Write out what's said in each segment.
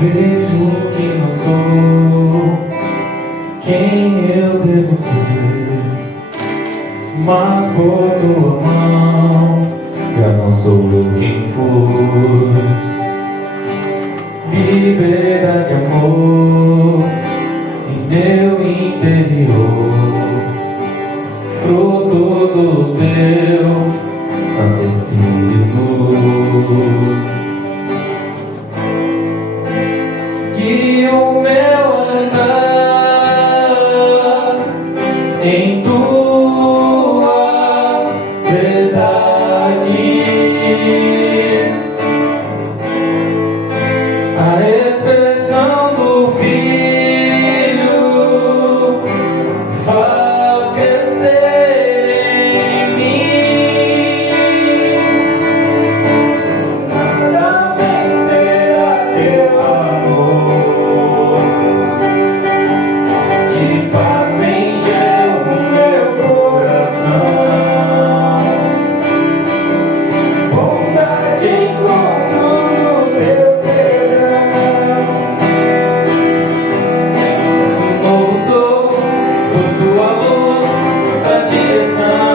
Vejo que não sou quem eu devo ser, mas por tua mão já não sou eu quem fui. Liberdade, amor em meu interior, fruto do teu Santo Espírito. Que o meu andar em tua verdade, a expressão do Filho faz crescer em mim. Nada vencerá teu amor, de paz encheu o meu coração, bondade encontro no teu perdão. Novo sou, pois tua luz traz direção.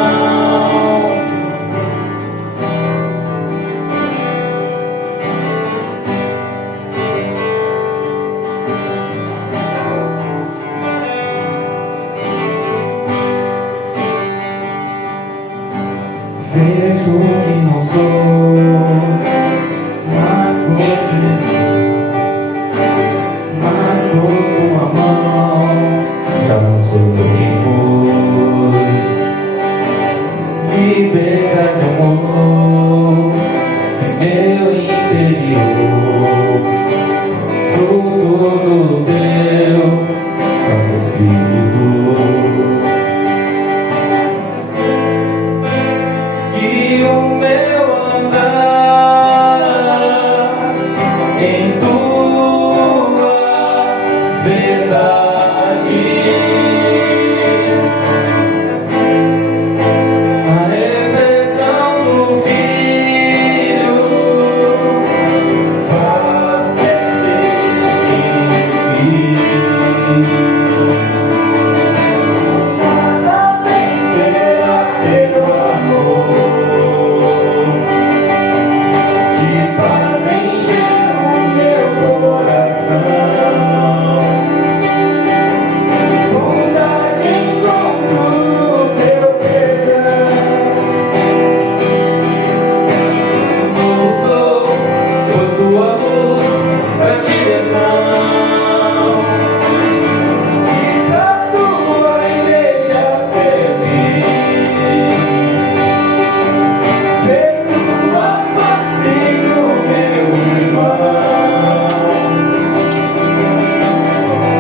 Vejo que não sou mais por tua mão já não sou eu quem fui. Liberdade, amor em meu interior, fruto do teu Santo Espírito. Que o meu andar em tua verdade, a expressão do Filho faz crescer em mim. Nada vencerá teu amor, de paz encheu o meu coração, bondade encontro no teu perdão. Não sou, pois tua luz traz direção, e pra tua igreja servir. Ver tua face no meu irmão,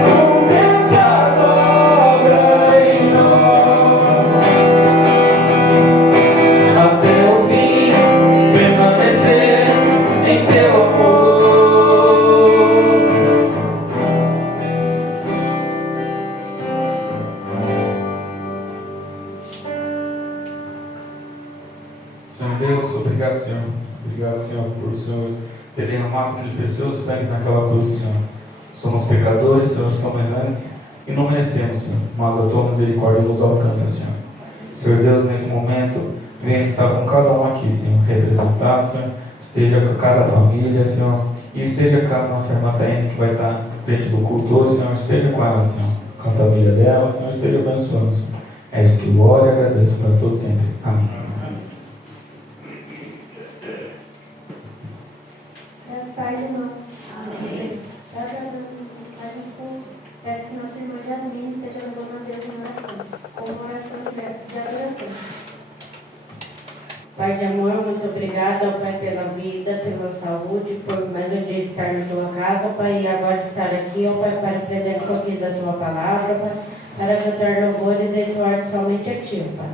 contemplar tua obra em nós, até o fim permanecer em teu amor. Senhor Deus, obrigado, Senhor. Obrigado, Senhor, por o Senhor ter derramado aquele precioso sangue naquela cruz, Senhor. Somos pecadores, Senhor, somos errantes e não merecemos, Senhor, mas a tua misericórdia nos alcança, Senhor. Senhor Deus, nesse momento, venha estar com cada um aqui, Senhor, representado, Senhor. Esteja com cada família, Senhor, e esteja com a nossa irmã Taine, que vai estar frente do culto hoje, Senhor. Esteja com ela, Senhor, com a família dela, Senhor. Esteja abençoando, Senhor. É isso que eu oro e agradeço para todos sempre. Amém. Meus pais e irmãos. Amém. Já agradando os pais no fundo, peço que nossa irmã Yasmin esteja louvando a Deus em oração, com uma oração de adoração. Pai de amor, muito obrigada, ó Pai, pela vida, pela saúde, por mais um dia de estar na tua casa, ó Pai, e agora estar aqui, ó Pai, para aprender um pouquinho da tua palavra, ó Pai, para cantar louvores e entoar somente a ti, ó Pai.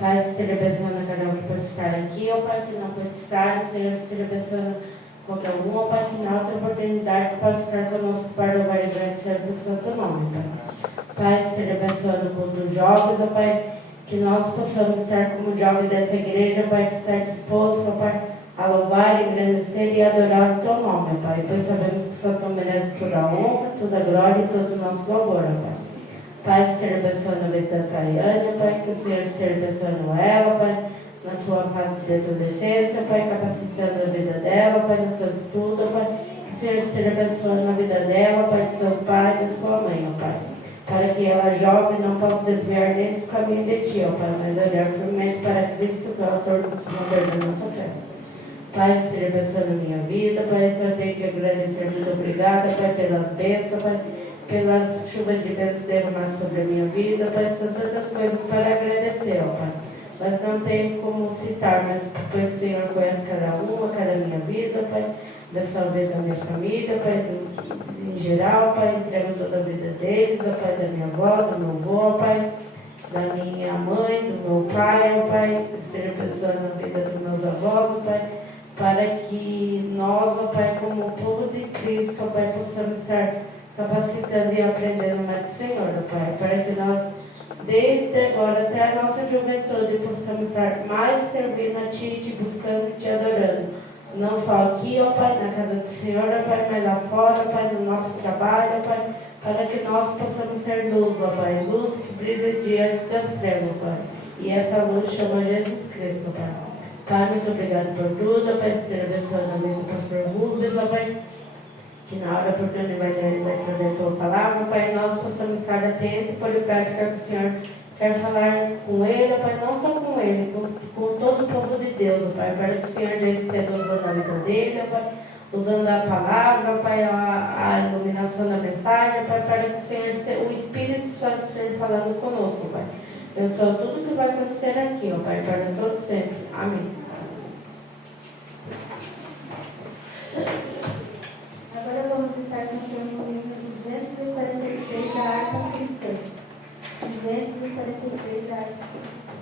Pai, esteja abençoando a cada um que pode estar aqui, ó Pai, que não pode estar, o Senhor esteja abençoando qualquer um, ó Pai, que na outra oportunidade possa estar conosco para louvar e agradecer do santo nome, Pai. Pai, esteja abençoando o povo dos jovens, ó Pai, que nós possamos estar como jovens dessa igreja, Pai, estar disposto, ó Pai, a louvar, engrandecer e adorar o teu nome, Pai, pois sabemos que só tu mereces toda a honra, toda a glória e todo o nosso louvor, Pai. Pai, esteja abençoando a vida da Sayane, Pai, que o Senhor esteja abençoando ela, Pai, na sua fase de adolescência, Pai, capacitando a vida dela, Pai, no seu estudo, Pai, que o Senhor esteja abençoando a vida dela, Pai, de seus pais e de sua mãe, ó Pai, para que ela, jovem, não possa desviar nem do caminho de Ti, ó Pai, mas olhar firmemente para Cristo, que é o autor do motor da nossa fé. Pai, esteja abençoando a minha vida, Pai, só tenho que agradecer, muito obrigada, Pai, pelas bênçãos, Pai, pelas chuvas de bênçãos derramadas sobre a minha vida, Pai, são tantas coisas para agradecer, ó Pai. Mas não tenho como citar, mas pois o Senhor conhece cada uma, cada minha vida, Pai, dessa vez da minha família, Pai, em geral, Pai, entrego toda a vida deles, ó Pai, da minha avó, do meu avô, Pai, da minha mãe, do meu pai, ó Pai, esteja abençoando a vida dos meus avós, ó Pai, para que nós, ó Pai, como povo de Cristo, ó Pai, possamos estar capacitando e aprendendo mais do Senhor, ó Pai, para que nós, desde agora até a nossa juventude, possamos estar mais servindo a Ti, Te buscando e Te adorando. Não só aqui, ó Pai, na casa do Senhor, ó Pai, mas lá fora, ó Pai, no nosso trabalho, ó Pai, para que nós possamos ser luz, ó Pai, luz que brilha diante das trevas, ó Pai. E essa luz chama Jesus Cristo, ó Pai. Pai, muito obrigado por tudo, ó Pai, esteja abençoando a vida do pastor Rubens, ó Pai, que na hora oportuna ele vai trazer a Tua palavra, Pai, nós possamos estar atentos e pôr em prática que o Senhor quer falar com ele, Pai, não só com ele, com todo o povo de Deus, Pai, para que o Senhor já esteja usando a vida dele, Pai, usando a palavra, Pai, a iluminação da mensagem, Pai, para que o Senhor, o Espírito Santo esteja falando conosco, Pai. Eu sou tudo que vai acontecer aqui, ó Pai, para todos sempre. Amém. Agora vamos estar cantando o hino 243 da harpa cristã. 243 da harpa cristã.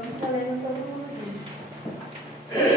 Vamos estar lendo todo mundo junto.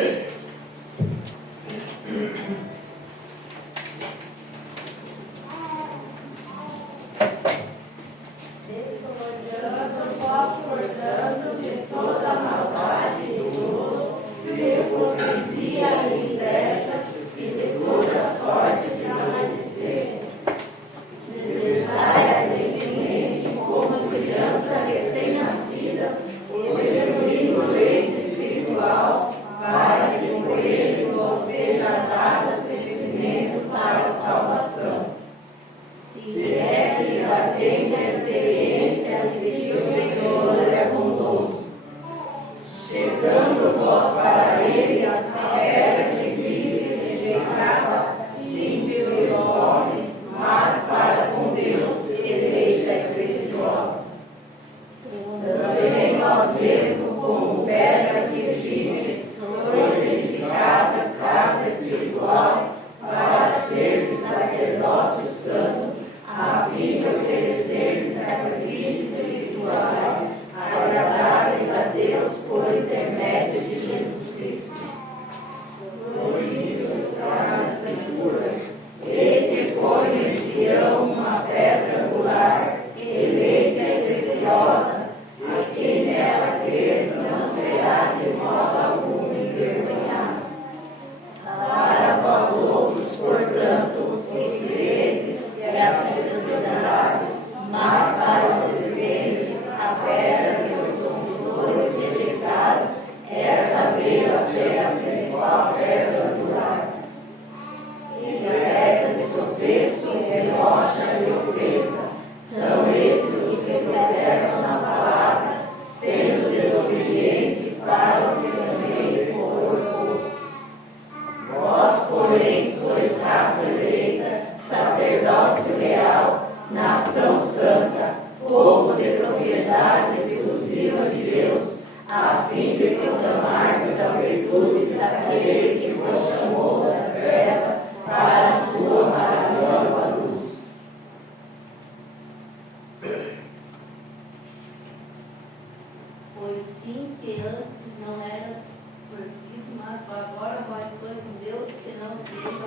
Passo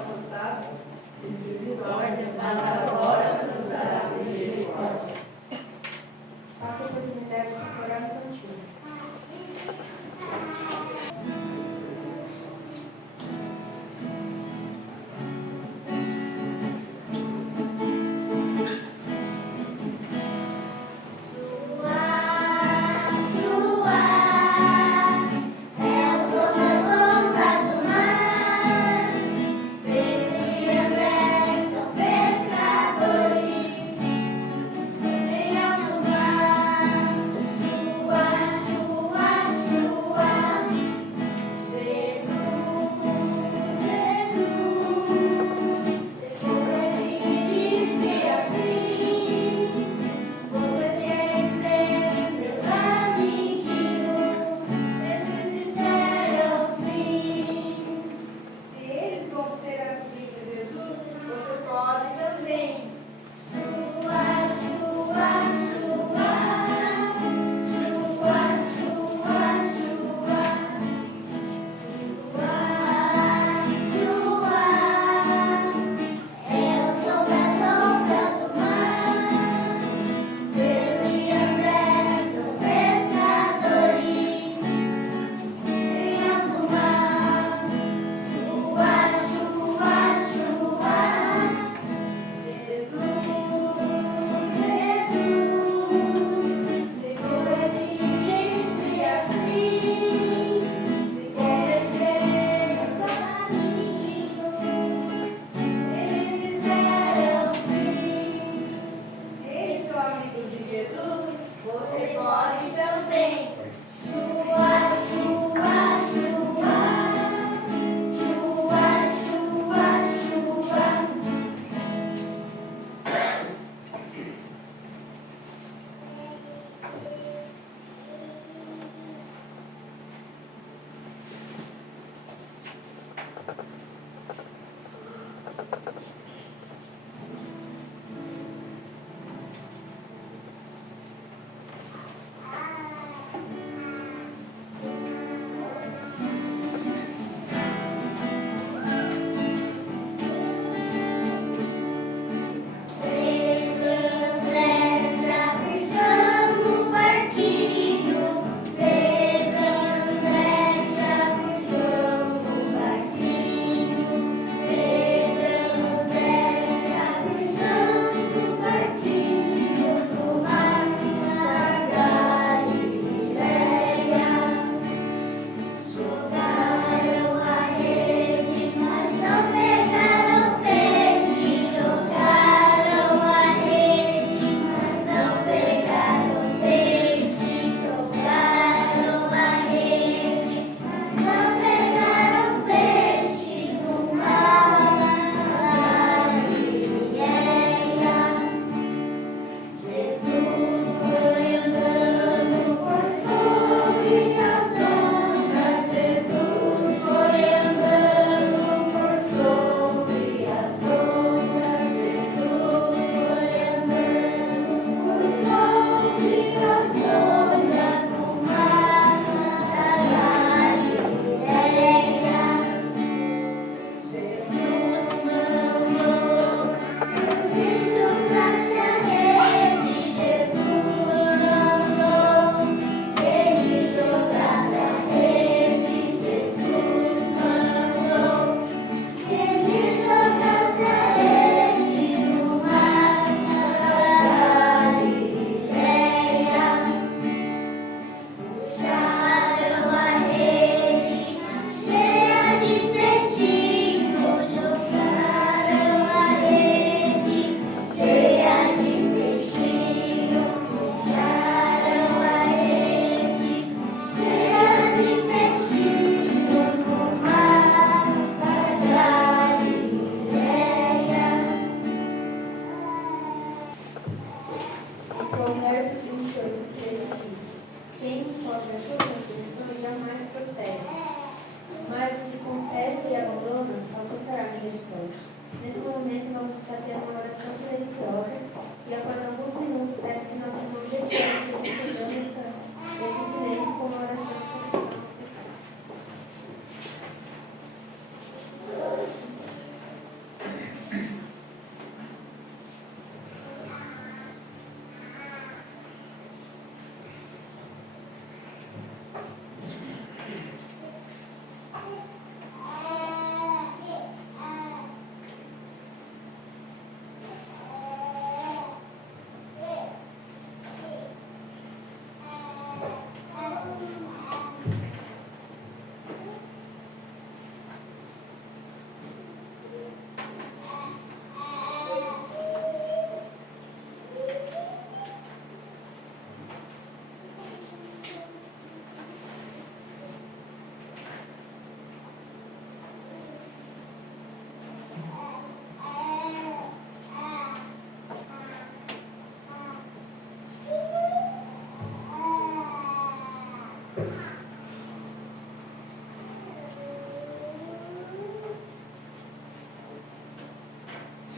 a oportunidade para orar infantil.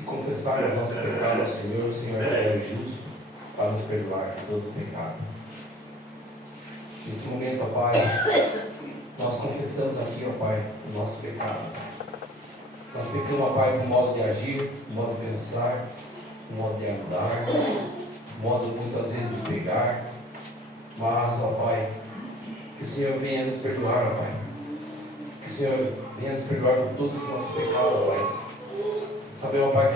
confessar os nossos pecados ao Senhor, o Senhor é justo para nos perdoar de todo pecado. Nesse momento, ó Pai, nós confessamos aqui, ó Pai, o nosso pecado. Nós pecamos, ó Pai, com modo de agir, modo de pensar, modo de andar, modo muitas vezes de pegar. Mas, ó Pai, que o Senhor venha nos perdoar, ó Pai. Que o Senhor venha nos perdoar por todos os nossos pecados, ó Pai. Sabemos, ó Pai,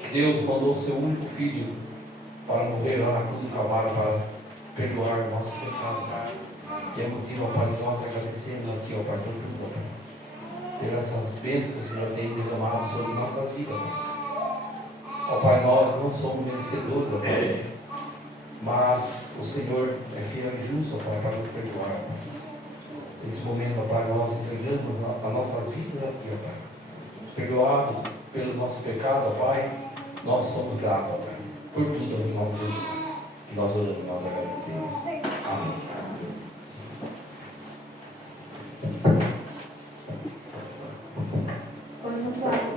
que Deus mandou o seu único Filho para morrer lá na cruz do Calvário, para perdoar o nosso pecado, Pai. E é motivo, ó Pai, de nós agradecemos aqui, ó Pai, por tudo, ó Pai. Pelas bênçãos que o Senhor tem derramado sobre nossas vidas, Pai. Ó Pai, nós não somos merecedores, ó Pai. Mas o Senhor é fiel e justo, ó Pai, para nos perdoar, ó Pai. Nesse momento, ó Pai, nós entregamos as nossas vidas aqui, ó Pai. Perdoado pelo nosso pecado, ó Pai, nós somos gratos, ó Pai, por tudo, em nome de Jesus. Que nós oramos, nós agradecemos. Amém. Conjunto A.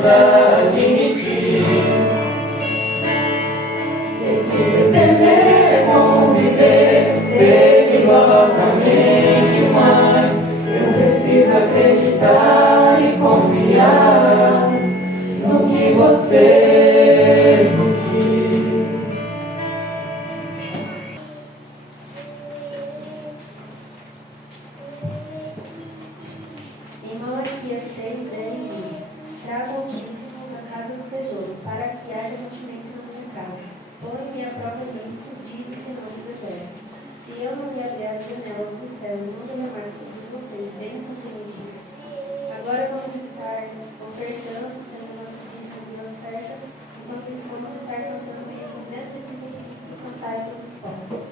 pra admitir. Sei que depender é conviver perigosamente, mas eu preciso acreditar e confiar no que você me diz. Em Malaquias 3:10 diz: traga os dízimos à casa do tesouro, para que haja mantimento na minha casa. Põe-me à prova nisto, diz o Senhor dos Exércitos. Se eu não lhe abrir a janela do céu e não derramar sobre vocês bênçãos sem medida. Agora vamos estar ofertando, tendo nossos dízimos e ofertas, enquanto isso vamos estar cantando em 275 e cantai todos os povos.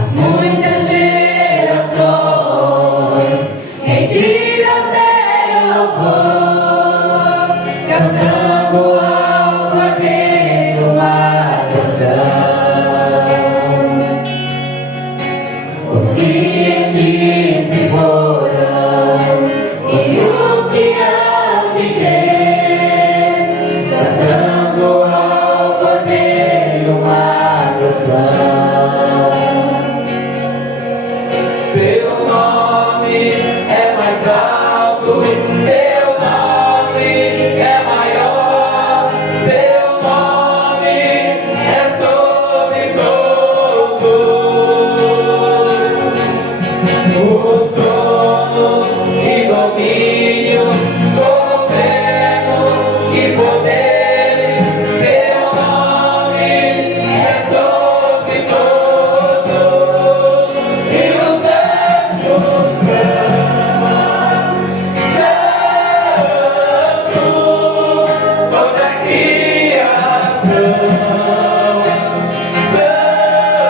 As muitas gerações rendidas em louvor, cantando ao Cordeiro uma canção. Os que em ti se foram e os que hão de crer, cantando ao Cordeiro uma canção. Teu nome é mais alto, teu nome é maior, teu nome é sobre todos. Os tronos e domínios, governos e poderes, teu nome é sobre todos. E os anjos clamam, Santo, toda a criação, Santo,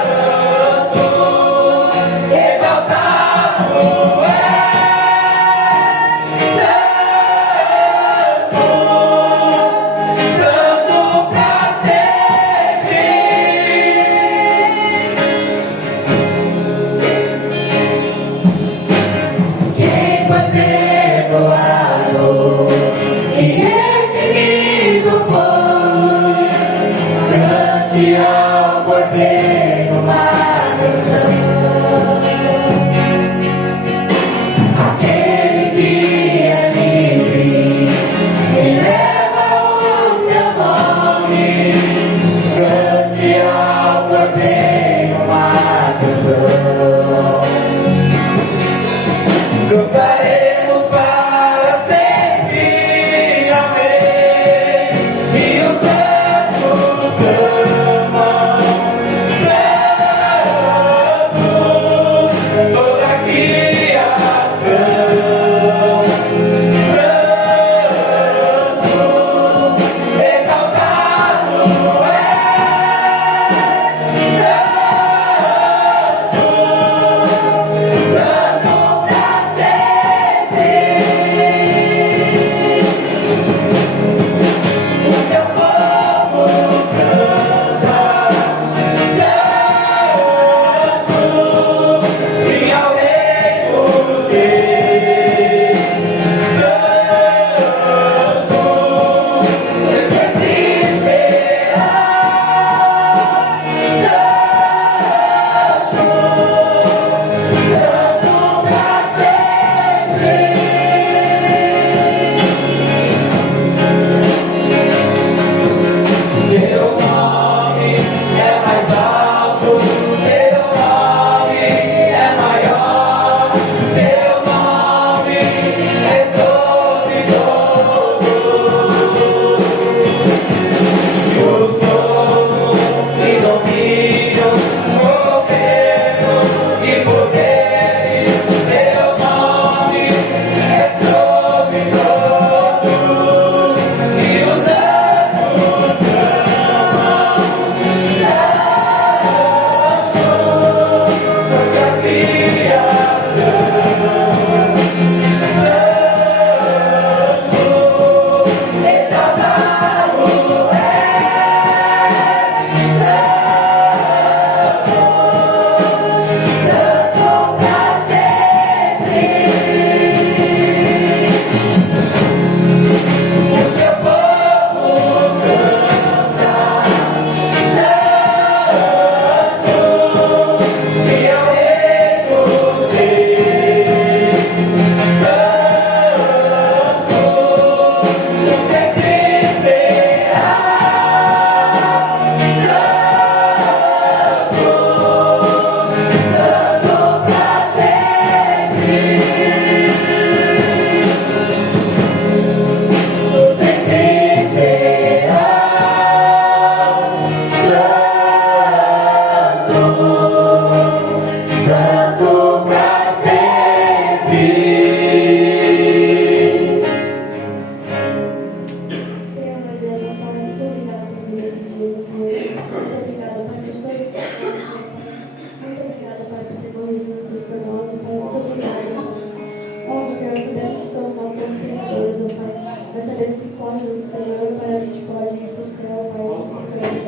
exaltado Santo, Santo pra sempre. Quem foi perdoado e redimido foi, cante ao Cordeiro uma canção. Aquele que é livre e leva o seu nome, cante ao Cordeiro uma canção. Cantaremos para sempre, amém. E os anjos clamam,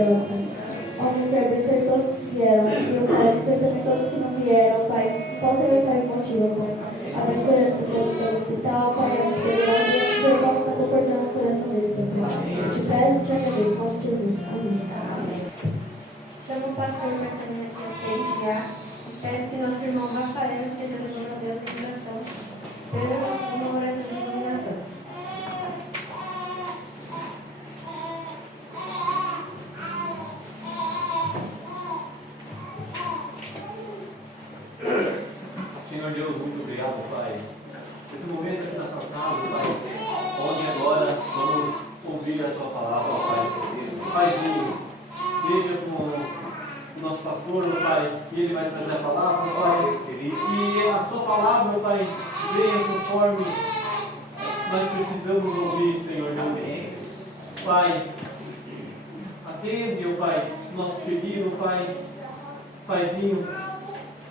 pela paz. Ao nos abençoe todos que vieram, e o Pai abençoe também todos que não vieram, Pai. Só o Senhor sabe contigo, Pai. Abençoe as pessoas do hospital, Pai, as pessoas que eu posso estar comportando o coração deles, Senhor. Te peço e te agradeço, em nome de Jesus. Amém. Chama o pastor Marcelino aqui à frente já. E peço que nosso irmão Rafael esteja levando a Deus em oração. Uma oração de iluminação. Senhor Deus, muito obrigado, Pai. Esse momento aqui na tua casa, Pai, onde agora vamos ouvir a tua palavra, Pai. Paizinho, veja com o nosso pastor, Pai, e ele vai trazer a palavra, Pai. E a sua palavra, Pai, venha conforme nós precisamos ouvir, Senhor Deus. Pai, atende, Pai, nossos pedidos, Pai. Paizinho,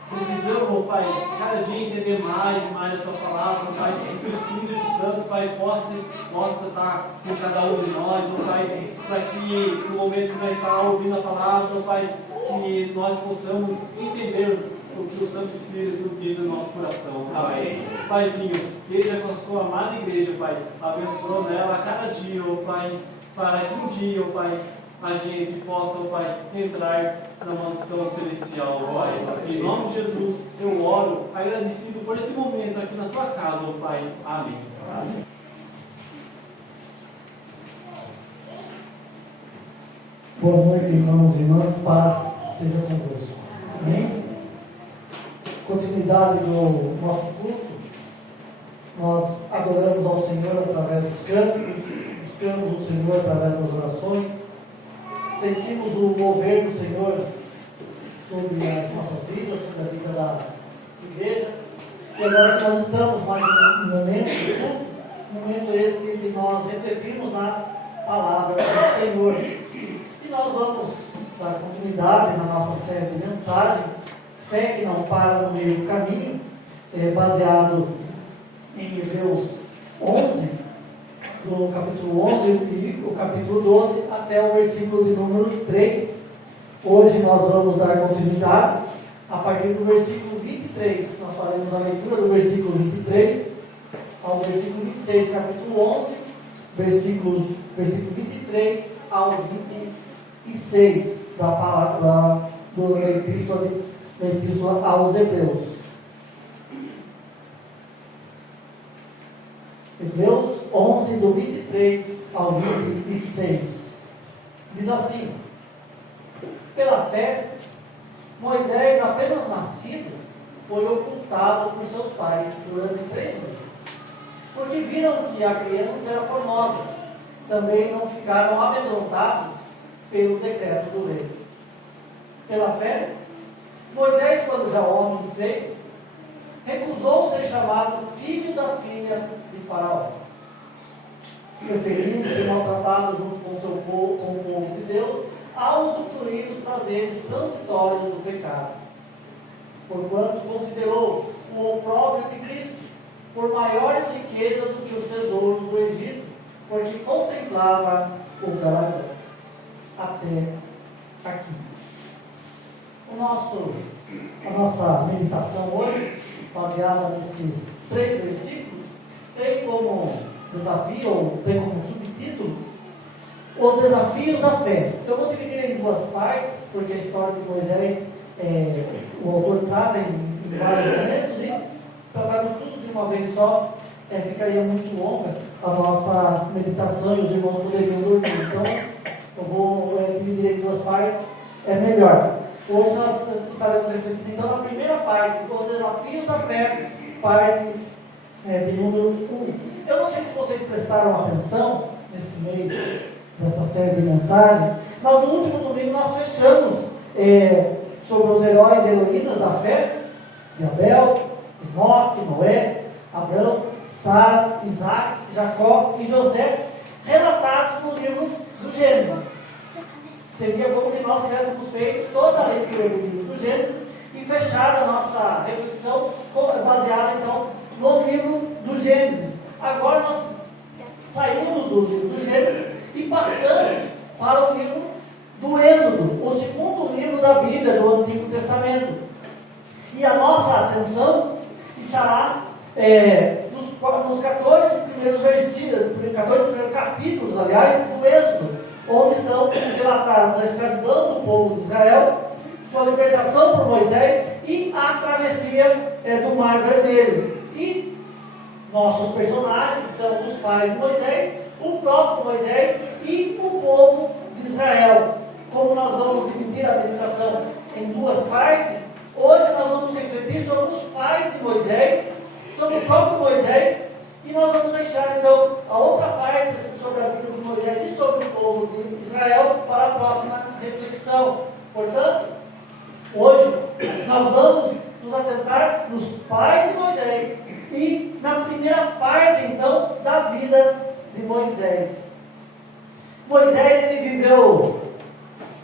precisamos, Pai, cada dia entender mais e mais a tua palavra, Pai, que o Espírito Santo, Pai, possa estar com cada um de nós, Pai, para que no momento que nós estamos ouvindo a palavra, Pai, que nós possamos entender o que o Santo Espírito diz no nosso coração, Pai. Paizinho, esteja com a sua amada igreja, Pai, abençoa ela a cada dia, Pai, para que um dia, Pai, a gente possa, Pai, entrar na mansão celestial, Pai. Em nome de Jesus, eu oro agradecido por esse momento aqui na tua casa, Pai. Amém. Amém. Boa noite, irmãos e irmãs, paz seja convosco. Amém? Continuidade do nosso culto, nós adoramos ao Senhor através dos cânticos, buscamos o Senhor através das orações, sentimos o mover do Senhor sobre as nossas vidas, sobre a vida da igreja, e agora que nós estamos mais um momento esse que nós refletimos na palavra do Senhor. E nós vamos dar continuidade na nossa série de mensagens, Fé que não para no meio do caminho, baseado em Hebreus 11, do capítulo 11 e o capítulo 12 até o versículo de número 3. Hoje nós vamos dar continuidade a partir do versículo 23. Nós faremos a leitura do versículo 23 ao versículo 26, capítulo 11, versículo 23 ao 26 da palavra da Epístola aos Hebreus. Hebreus 11, do 23 ao 26. Diz assim: pela fé, Moisés, apenas nascido, foi ocultado por seus pais durante 3 meses, porque viram que a criança era formosa. Também não ficaram amedrontados pelo decreto do rei. Pela fé, Moisés, quando já homem e feio, recusou ser chamado filho da filha de Faraó, preferindo ser maltratado junto com o povo de Deus, a usufruir os prazeres transitórios do pecado, porquanto considerou o opróbrio de Cristo por maiores riquezas do que os tesouros do Egito, porque contemplava o galardão. Até aqui. A nossa meditação hoje, baseada nesses 3 versículos, tem como desafio, ou tem como subtítulo, os desafios da fé. Eu vou dividir em 2 partes, porque a história de Moisés, o autor trata em vários momentos, e tratarmos tudo de uma vez só, ficaria muito longa a nossa meditação e os irmãos poderiam dormir. Então, eu vou dividir em 2 partes, é melhor. Hoje nós estaremos refletindo então na primeira parte, os desafios da fé, parte de número 1. Eu não sei se vocês prestaram atenção nesse mês, nessa série de mensagens, mas no último domingo nós fechamos sobre os heróis e heroínas da fé, de Abel, Enoque, Noé, Abraão, Sara, Isaac, Jacó e José, relatados no livro do Gênesis. Seria como que nós tivéssemos feito toda a leitura do livro do Gênesis e fechado a nossa reflexão baseada então no livro do Gênesis. Agora nós saímos do livro do Gênesis e passamos para o livro do da Bíblia, do Antigo Testamento. E a nossa atenção estará nos 14 primeiros versículos, 14 primeiros capítulos, aliás, do Êxodo, onde estão relatados a escravidão do povo de Israel, sua libertação por Moisés e a travessia do Mar Vermelho. E nossos personagens são os pais de Moisés, o próprio Moisés e o povo de Israel. Como nós vamos dividir a meditação em duas partes, hoje nós vamos refletir sobre os pais de Moisés, sobre o próprio Moisés, e nós vamos deixar então a outra parte sobre a vida de Moisés e sobre o povo de Israel para a próxima reflexão. Portanto, hoje nós vamos nos atentar nos pais de Moisés e na primeira parte então da vida de Moisés. Moisés, ele viveu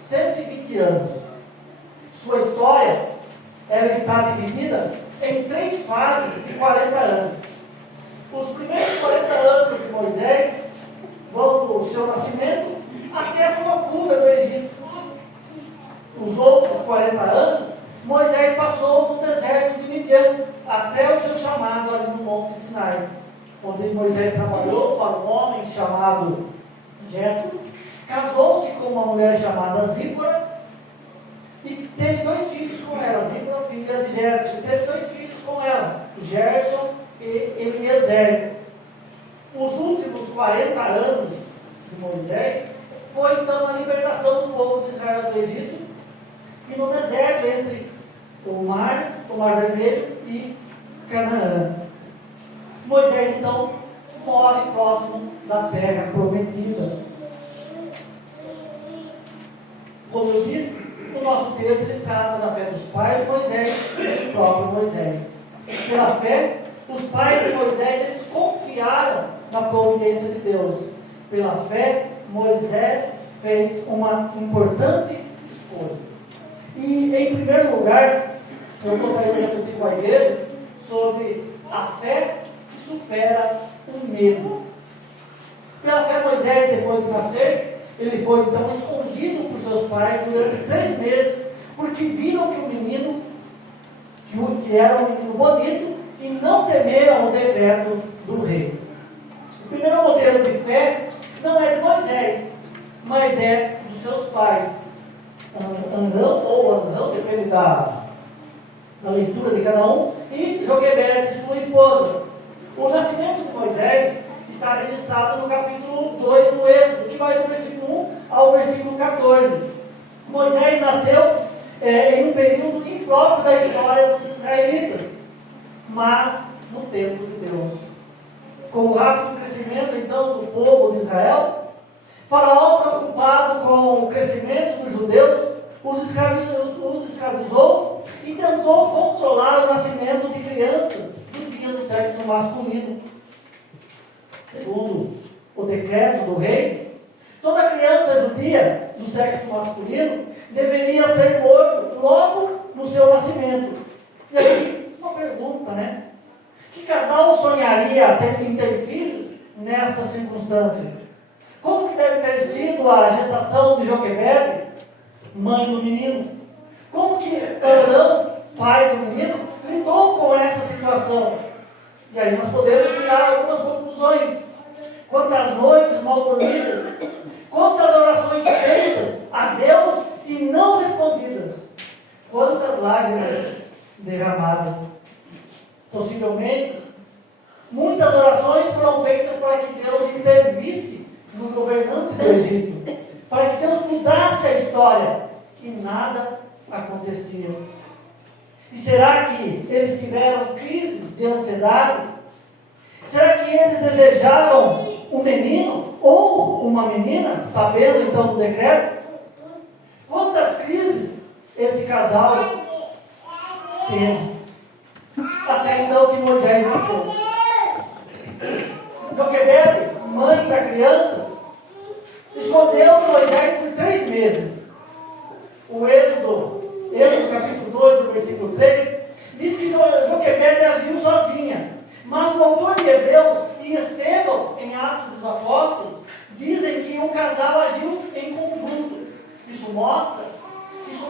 120 anos. Sua história, ela está dividida em 3 fases de 40 anos. Os primeiros 40 anos de Moisés vão do seu nascimento até a sua fuga do Egito. Os outros 40 anos, Moisés passou no deserto de Midian, até o seu chamado ali no Monte Sinai, onde Moisés trabalhou para um homem chamado Jetro, casou-se com uma mulher chamada Zípora e teve 2 filhos com ela. Zípora, filha de Jetro, teve 2 filhos com ela, Gerson e Eliezer. Os últimos 40 anos de Moisés foi então a libertação do povo de Israel do Egito e no deserto entre o Mar Vermelho e Canaã. Moisés então morre próximo da terra prometida. Como eu disse, o nosso texto ele trata da fé dos pais de Moisés e do próprio Moisés. Pela fé, os pais de Moisés eles confiaram na providência de Deus. Pela fé, Moisés fez uma importante escolha. E em primeiro lugar, eu gostaria de refletir com a igreja sobre a fé que supera o medo. Pela fé, Moisés, depois de nascer, ele foi então escondido por seus pais durante 3 meses, porque viram que o menino, que era um menino bonito, e não temeram o decreto do rei. O primeiro modelo de fé não é de Moisés, mas é dos seus pais. Anão, depende da leitura de cada um, e Joquebede, sua esposa. O nascimento de Moisés está registrado no capítulo 2 do Êxodo, que vai do versículo 1 ao versículo 14. Moisés nasceu em um período impróprio da história dos israelitas, mas no tempo de Deus. Com o rápido crescimento então do povo de Israel, Faraó, preocupado com o crescimento dos judeus, os escravizou e tentou controlar o nascimento de crianças vindas do sexo masculino. Segundo o decreto do rei, toda criança judia do sexo masculino deveria ser morta logo no seu nascimento. E aí, uma pergunta, né? Que casal sonharia em ter filhos nesta circunstância? Como que deve ter sido a gestação de Joquebede, mãe do menino? Como que Arão, pai do menino, lidou com essa situação? E aí nós podemos tirar algumas conclusões. Quantas noites mal dormidas, quantas orações feitas a Deus e não respondidas, quantas lágrimas derramadas. Possivelmente, muitas orações foram feitas para que Deus intervisse no governante do Egito, para que Deus mudasse a história, e nada acontecia. E será que eles tiveram crises de ansiedade? Será que eles desejaram um menino ou uma menina, sabendo então do decreto? Quantas crises esse casal teve? Até então que Moisés nasceu. Joquebede, mãe da criança, escondeu Moisés por 3 meses. O Êxodo capítulo 2, do versículo 3, diz que Joquebede agiu sozinha. Mas o autor de Hebreus e Estevão, em Atos dos Apóstolos, dizem que o casal agiu em conjunto. Isso mostra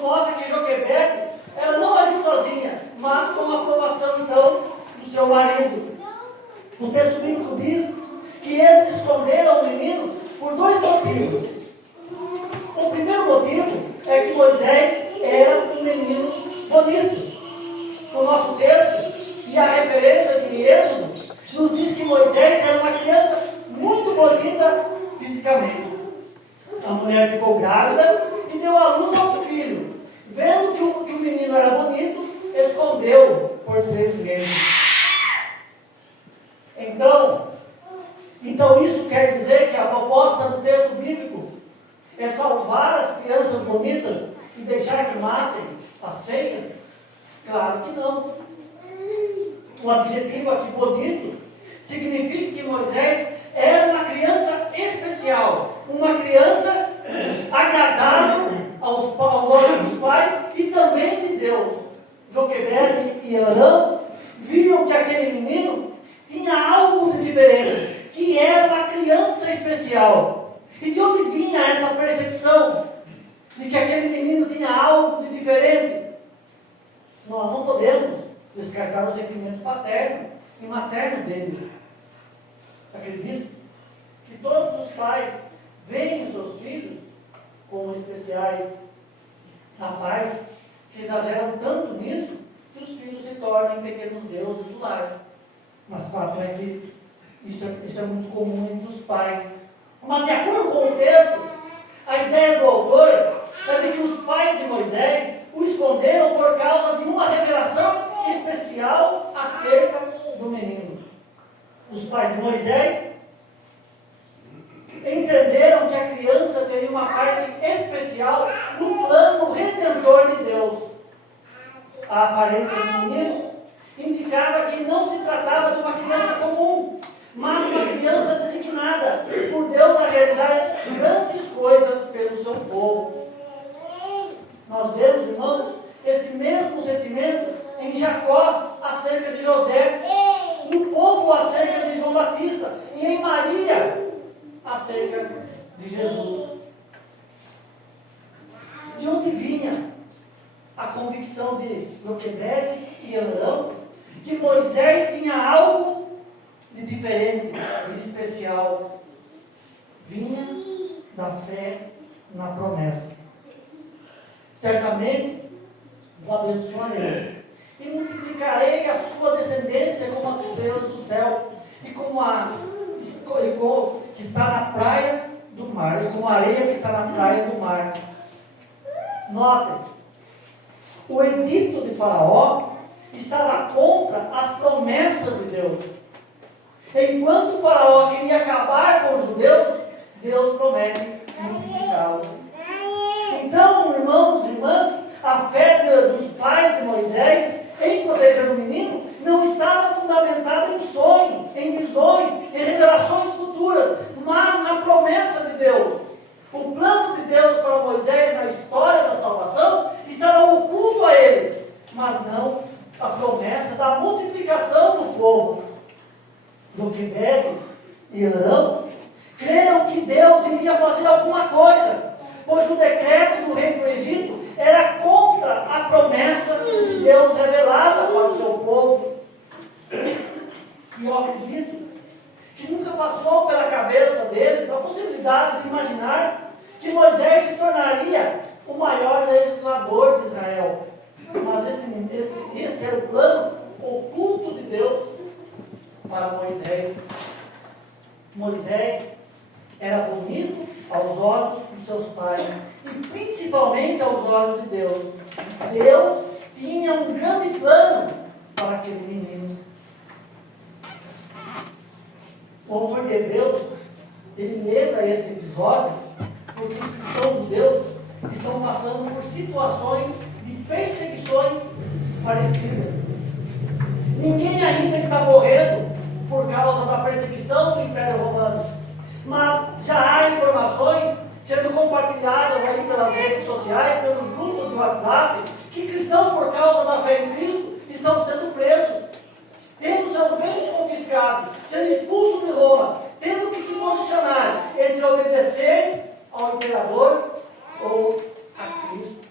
mostra que Joquebede, ela não agiu sozinha, mas com a aprovação, então, do seu marido. O texto bíblico diz que eles esconderam o menino por 2 motivos. O primeiro motivo é que Moisés era um menino bonito. O nosso texto e a referência de Êxodo nos diz que Moisés era uma criança muito bonita fisicamente. A mulher ficou grávida e deu à luz a um filho. Vendo que o menino era bonito, escondeu por 3 meses. Então isso quer dizer que a proposta do texto bíblico é salvar as crianças bonitas e deixar que matem as feias? Claro que não. O adjetivo aqui bonito significa que Moisés era uma criança especial, uma criança agradável aos olhos dos pais e também de Deus. Joquebede e Arão viam que aquele menino tinha algo de diferente, que era uma criança especial. E de onde vinha essa percepção de que aquele menino tinha algo de diferente? Nós não podemos descartar o sentimento paterno e materno deles. Acredito que todos os pais veem os seus filhos como especiais. Há pais que exageram tanto nisso que os filhos se tornem pequenos deuses do lar. Mas fato é que isso é muito comum entre os pais. Mas de acordo com o texto, a ideia do autor é de que os pais de Moisés o esconderam por causa de uma revelação especial acerca do menino. Os pais de Moisés entenderam que a criança teria uma parte especial no plano redentor de Deus. A aparência do menino indicava que não se tratava de uma criança comum, mas uma criança designada por Deus a realizar grandes coisas pelo seu povo. Nós vemos, irmãos, esse mesmo sentimento em Jacó acerca de José, no povo acerca de João Batista e em Maria acerca de Jesus. De onde vinha a convicção de Joquebede e Arão que Moisés tinha algo de diferente, de especial? Vinha da fé na promessa. Certamente o abençoarei e multiplicarei a sua descendência como as estrelas do céu e como que está na praia do mar, e como a areia que está na praia do mar. Notem, o edito de Faraó estava contra as promessas de Deus. Enquanto Faraó queria acabar com os judeus, Deus promete multiplicá-los. Então, irmãos e irmãs, a fé dos pais de Moisés em proteger o menino não estava fundamentada em sonhos, em visões, em revelações futuras, mas na promessa de Deus. O plano de Deus para Moisés na história da salvação estava oculto a eles, mas não a promessa da multiplicação do povo. Joquebede e Arão creram que Deus iria fazer alguma coisa, pois o decreto do rei do Egito era contra a promessa de Deus revelada para o seu povo. E eu acredito que nunca passou pela cabeça deles a possibilidade de imaginar que Moisés se tornaria o maior legislador de Israel. Mas este era o plano oculto de Deus para Moisés. Moisés era bonito aos olhos dos seus pais e principalmente aos olhos de Deus. Deus tinha um grande plano para aquele menino. O autor de Hebreus, ele lembra este episódio porque os cristãos judeus estão passando por situações de perseguições parecidas. Ninguém ainda está morrendo por causa da perseguição do Império Romano, mas já há informações sendo compartilhadas aí pelas redes sociais, pelos grupos de WhatsApp, que cristãos, por causa da fé em Cristo, estão sendo presos, tendo seus bens confiscados, sendo expulsos de Roma, tendo que se posicionar entre obedecer ao imperador ou a Cristo.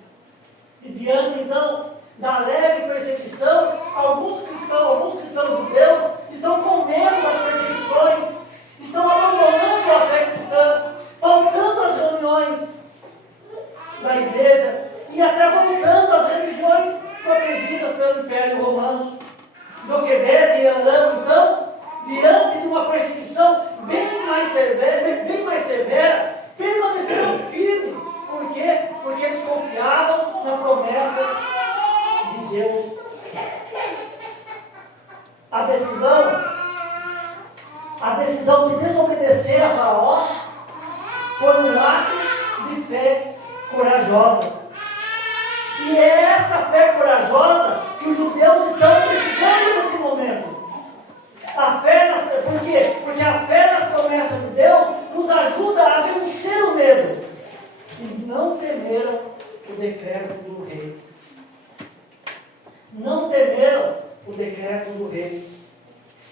corajosa. E é essa fé corajosa que os judeus estão precisando nesse momento. Por quê? Porque a fé nas promessas de Deus nos ajuda a vencer o medo. E não temeram o decreto do rei. Não temeram o decreto do rei.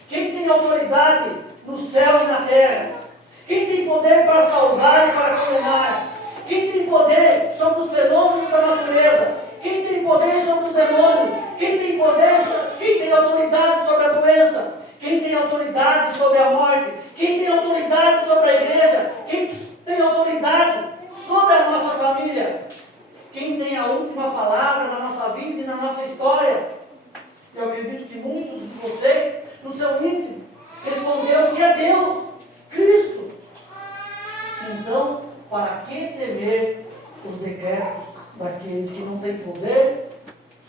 Quem tem autoridade no céu e na terra? Quem tem poder para salvar e para condenar? Quem tem poder sobre os fenômenos da natureza? Quem tem poder sobre os demônios? Quem tem autoridade sobre a doença? Quem tem autoridade sobre a morte? Quem tem autoridade sobre a igreja? Quem tem autoridade sobre a nossa família? Quem tem a última palavra na nossa vida e na nossa história? Eu acredito que muitos de vocês, no seu íntimo, responderam que é Deus, Cristo. Então, para que temer os decretos daqueles que não têm poder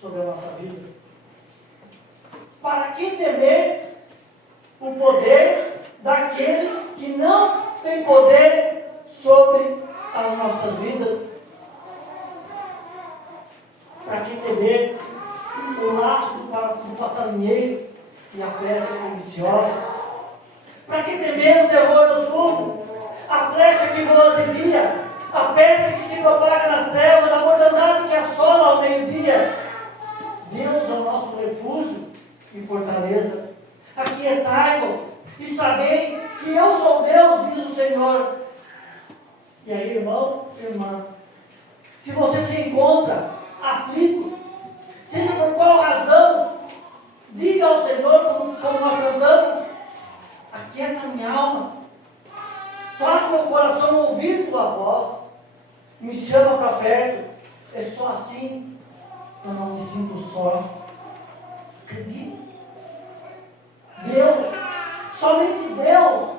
sobre a nossa vida? Para que temer o poder daquele que não tem poder sobre as nossas vidas? Para que temer o laço do passarinheiro e a peste perniciosa? Para que temer o terror noturno, a flecha que voa de dia, a peste que se propaga nas trevas, a mortandade que assola ao meio-dia? Deus é o nosso refúgio e fortaleza. Aquietai-vos e sabei que eu sou Deus, diz o Senhor. E aí, irmão, irmã, se você se encontra aflito, seja por qual razão, diga ao Senhor, como nós cantamos: aquieta minha alma, faz meu coração ouvir tua voz, me chama para perto. É só assim eu não me sinto só. Acredite, Deus, somente Deus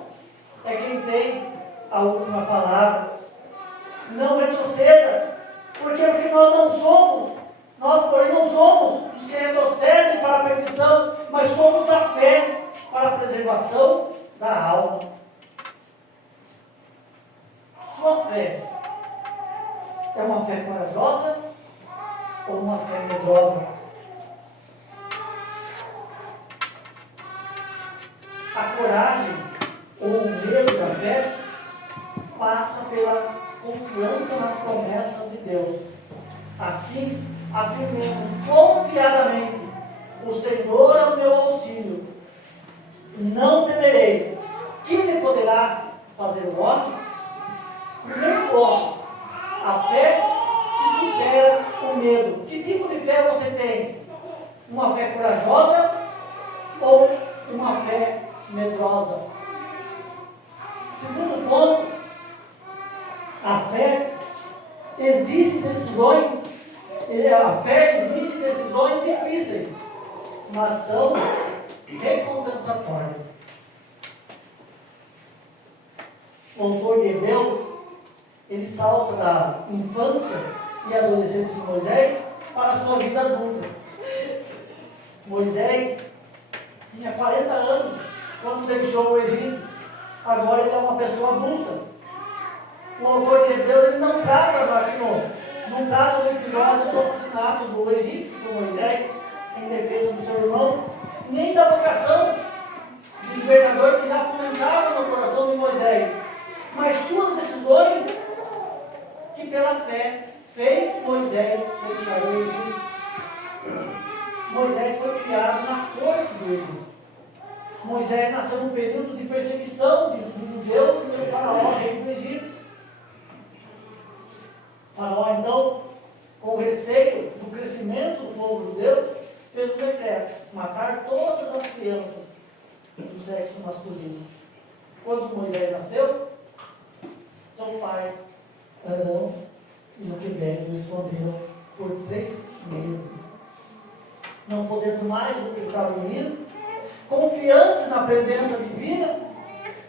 é quem tem a última palavra. Não retroceda. Por quê? Porque nós porém não somos os que retrocedem para a perdição, mas somos da fé para a preservação da alma. Sua fé é uma fé corajosa ou uma fé medrosa? A coragem ou o medo da fé passa pela confiança nas promessas de Deus. Assim, afirmemos confiadamente: o Senhor é o meu auxílio, não temerei. Que me poderá fazer o homem? Primeiro ponto, a fé que supera o medo. Que tipo de fé você tem? Uma fé corajosa ou uma fé medrosa? Segundo ponto, a fé exige decisões difíceis, mas são recompensatórias. O autor de Hebreus, ele salta da infância e adolescência de Moisés para a sua vida adulta. Moisés tinha 40 anos quando deixou o Egito. Agora ele é uma pessoa adulta. O autor de Hebreus, ele não trata do episódio do assassinato do egípcio, do Moisés, em defesa do seu irmão, nem da vocação de libertador que já fomentava no coração de Moisés, mas suas decisões que pela fé fez Moisés deixar o Egito. Moisés foi criado na corte do Egito. Moisés nasceu num período de perseguição dos judeus pelo faraó, rei do Egito. Faraó, então, com receio do crescimento do povo judeu, fez um decreto: matar todas as crianças do sexo masculino. Quando Moisés nasceu, seu pai, Arão e Joquebede o esconderam por 3 meses. Não podendo mais ocultar o menino, confiantes na presença divina,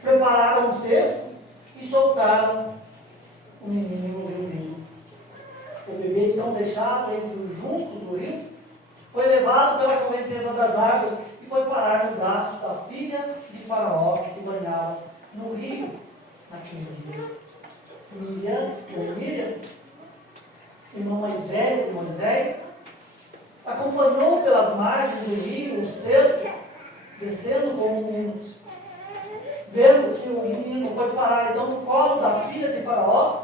prepararam um cesto e soltaram o menino no rio. O bebê, então deixado entre os juncos do rio, foi levado pela correnteza das águas e foi parar no braço da filha de Faraó, que se banhava no rio naquele dia. Miriam irmão mais velho de Moisés, acompanhou pelas margens do rio o cesto, descendo com o menino. Vendo que o menino foi parar então no colo da filha de Faraó,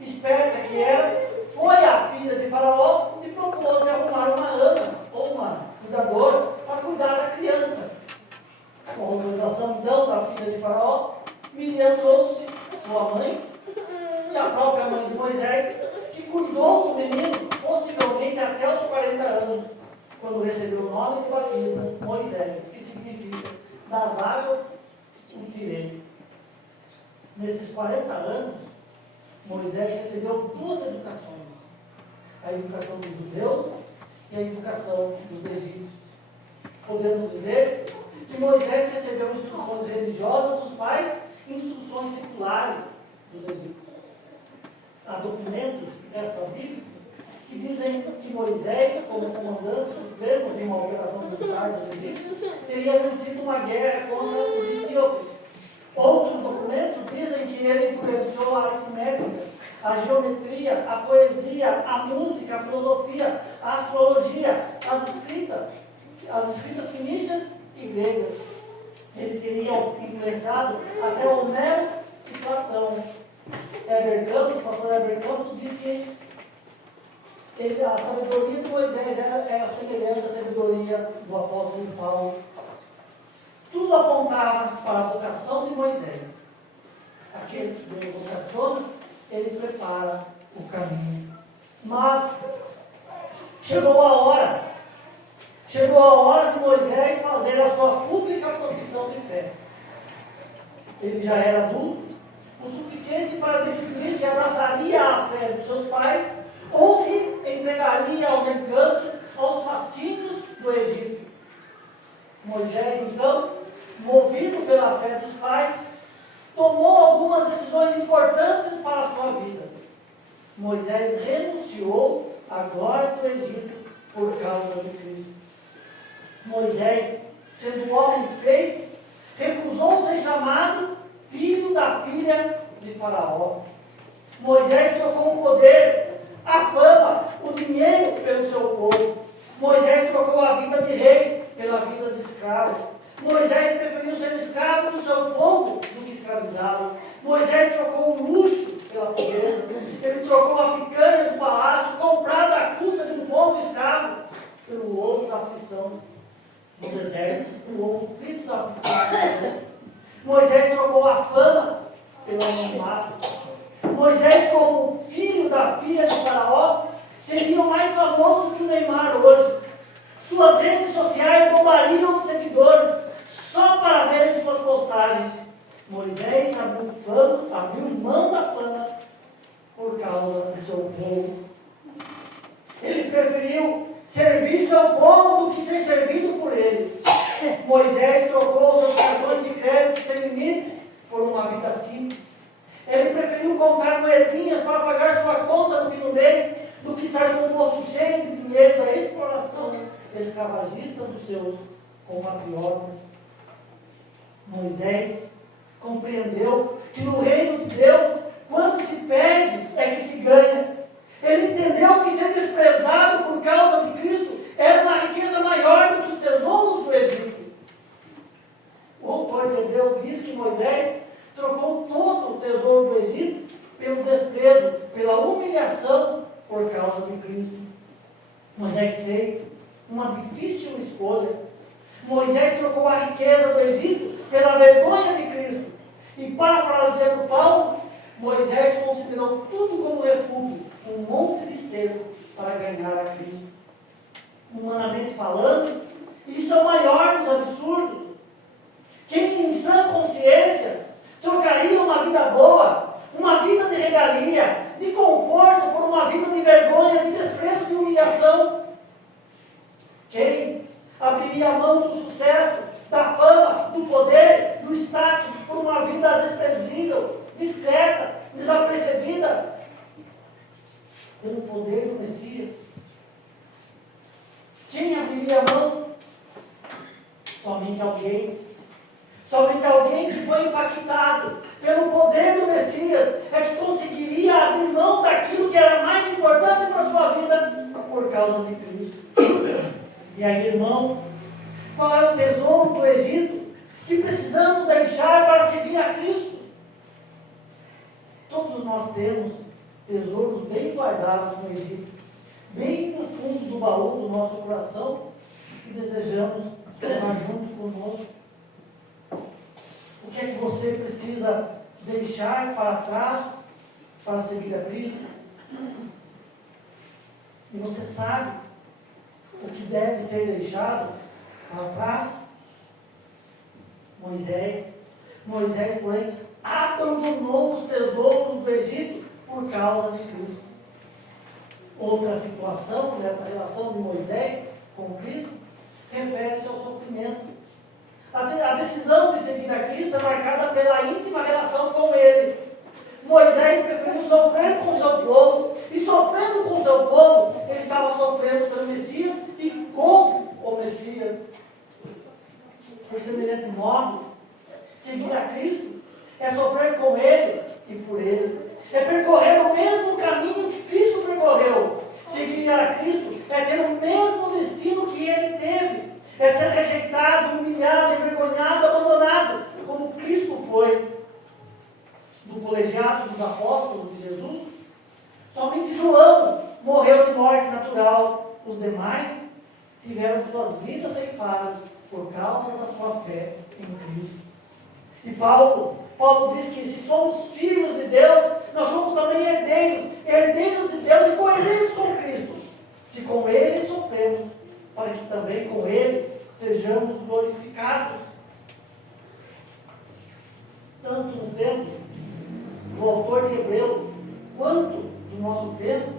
esperta que era, foi a filha de Faraó e propôs de arrumar uma ama ou uma cuidadora para cuidar da criança. Com a autorização então da filha de Faraó, Miriam trouxe sua mãe e a própria mãe de Moisés, que cuidou do menino possivelmente até os 40 anos, quando recebeu o nome de batismo Moisés, que significa das águas o tirei. Nesses 40 anos, Moisés recebeu duas educações: a educação dos judeus e a educação dos egípcios. Podemos dizer que Moisés recebeu instruções religiosas dos pais e instruções seculares dos egípcios. Há documentos extra-bíblicos que dizem que Moisés, como comandante supremo de uma operação militar dos egípcios, teria vencido uma guerra contra os etíopes. Outros documentos dizem que ele influenciou a aritmética, a geometria, a poesia, a música, a filosofia, a astrologia, as escritas fenícias e gregas. Ele teria influenciado até Homero e Platão. O pastor Heber Campos diz que a sabedoria de Moisés era semelhante à sabedoria do apóstolo Paulo. Tudo apontava para a vocação de Moisés. Aquele que Deus vocaciona, ele prepara o caminho. Mas chegou a hora de Moisés fazer a sua pública profissão de fé. Ele já era adulto, o suficiente para decidir se abraçaria a fé dos seus pais ou se entregaria aos encantos, aos fascínios do Egito. Moisés, então, movido pela fé dos pais, tomou algumas decisões importantes para a sua vida. Moisés renunciou à glória do Egito por causa de Cristo. Moisés, sendo um homem feito, recusou ser chamado filho da filha de Faraó. Moisés trocou o poder, a fama, o dinheiro pelo seu povo. Moisés trocou a vida de rei pela vida de escravo. Moisés preferiu ser escravo do seu povo do que escravizá-lo. Moisés trocou o luxo pela pobreza. Ele trocou a picanha do palácio, comprada à custa de um povo escravo, pelo ovo da aflição no deserto, o ovo frito da aflição no deserto. Moisés trocou a fama pelo anonimato. Moisés, como filho da filha de Faraó, seria o mais famoso que o Neymar hoje. Suas redes sociais bombariam de seguidores só para verem suas postagens. Moisés abriu mão da fama por causa do seu povo. Ele preferiu servir seu povo do que ser servido por ele. Moisés trocou seus cartões de crédito sem limite por uma vida simples. Ele preferiu contar moedinhas para pagar sua conta no fim do mês do que estar com o bolso cheio de dinheiro da exploração escravagista dos seus compatriotas. Moisés compreendeu que no reino de Deus, quando se perde, é que se ganha. Ele entendeu que ser desprezado por causa de Cristo era uma riqueza maior do que os tesouros do Egito. O autor de Hebreus diz que Moisés trocou todo o tesouro do Egito pelo desprezo, pela humilhação por causa de Cristo. Moisés fez uma difícil escolha. Moisés trocou a riqueza do Egito pela vergonha de Cristo. E parafraseando Paulo, Moisés considerou tudo como refúgio, um monte de esterco para ganhar a Cristo. Humanamente falando, isso é o maior dos absurdos. Quem em sã consciência trocaria uma vida boa, uma vida de regalia, de conforto, por uma vida de vergonha, de desprezo, de humilhação? Quem abriria a mão do sucesso, da fama, do poder, do status, por uma vida desprezível, discreta, desapercebida, pelo poder do Messias? Quem abriria a mão? Somente alguém que foi impactado pelo poder do Messias é que conseguiria abrir mão daquilo que era mais importante para a sua E aí, irmãos, qual é o tesouro do Egito que precisamos deixar para seguir a Cristo? Todos nós temos tesouros bem guardados no Egito, bem no fundo do baú do nosso coração, que desejamos levar junto conosco. O que é que você precisa deixar para trás para seguir a Cristo? E você sabe o que deve ser deixado para trás? Moisés, porém, abandonou os tesouros do Egito por causa de Cristo. Outra situação nesta relação de Moisés com Cristo refere-se ao sofrimento. A decisão de seguir a Cristo é marcada pela íntima relação com Ele. Moisés preferiu sofrer com o seu povo, e sofrendo com o seu povo, ele estava sofrendo pelo Messias e com o Messias. Por semelhante modo, seguir a Cristo é sofrer com Ele e por Ele. É percorrer o mesmo caminho que Cristo percorreu. Seguir a Cristo é ter o mesmo destino que Ele teve. É ser rejeitado, humilhado, envergonhado, abandonado, como Cristo foi. Do colegiado dos apóstolos de Jesus, somente João morreu de morte natural. Os demais tiveram suas vidas ceifadas por causa da sua fé em Cristo. E Paulo diz que se somos filhos de Deus, nós somos também herdeiros de Deus e co-herdeiros com Cristo. Se com Ele sofremos, para que também com Ele sejamos glorificados. Tanto no tempo do autor de Hebreus, quanto do nosso tempo,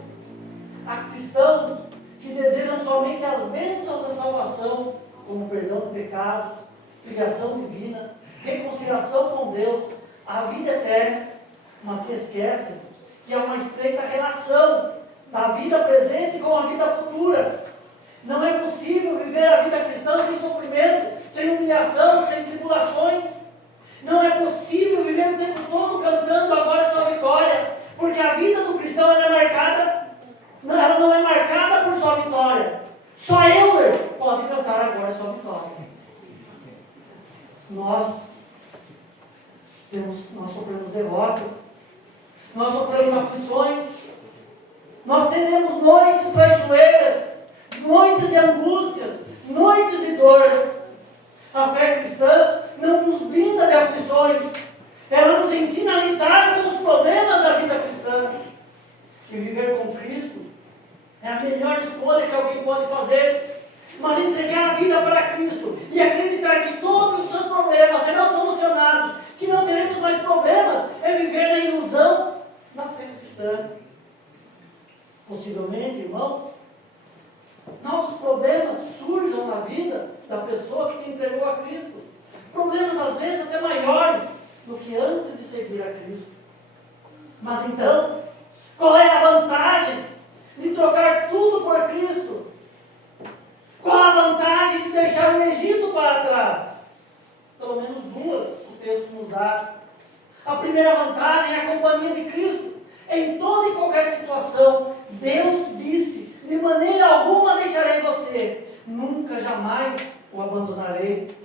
há cristãos que desejam somente as bênçãos da salvação, como perdão de pecados, filiação divina, reconciliação com Deus, a vida eterna, mas se esquecem que há uma estreita relação da vida presente com a vida futura. Não é possível viver a vida cristã sem sofrimento, sem humilhação, sem tribulações. Não é possível viver o tempo todo cantando agora sua vitória, porque a vida do cristão ela não é marcada por sua vitória. Só Euler pode cantar agora sua vitória. Nós sofremos derrota, nós sofremos aflições, nós teremos noites traiçoeiras, noites de angústias, noites de dor. A fé cristã não nos blinda de aflições, ela nos ensina a lidar com os problemas da vida cristã. E viver com Cristo é a melhor escolha que alguém pode fazer. Mas entregar a vida para Cristo e acreditar que todos os seus problemas serão solucionados, que não teremos mais problemas, é viver na ilusão da fé cristã. Possivelmente, irmãos, novos problemas surjam na vida da pessoa que se entregou a Cristo. Problemas às vezes até maiores do que antes de seguir a Cristo. Mas então, qual é a vantagem de trocar tudo por Cristo? Qual a vantagem de deixar o Egito para trás? Pelo menos duas o texto nos dá. A primeira vantagem é a companhia de Cristo. Em toda e qualquer situação, Deus disse: de maneira alguma deixarei você, nunca, jamais o abandonarei.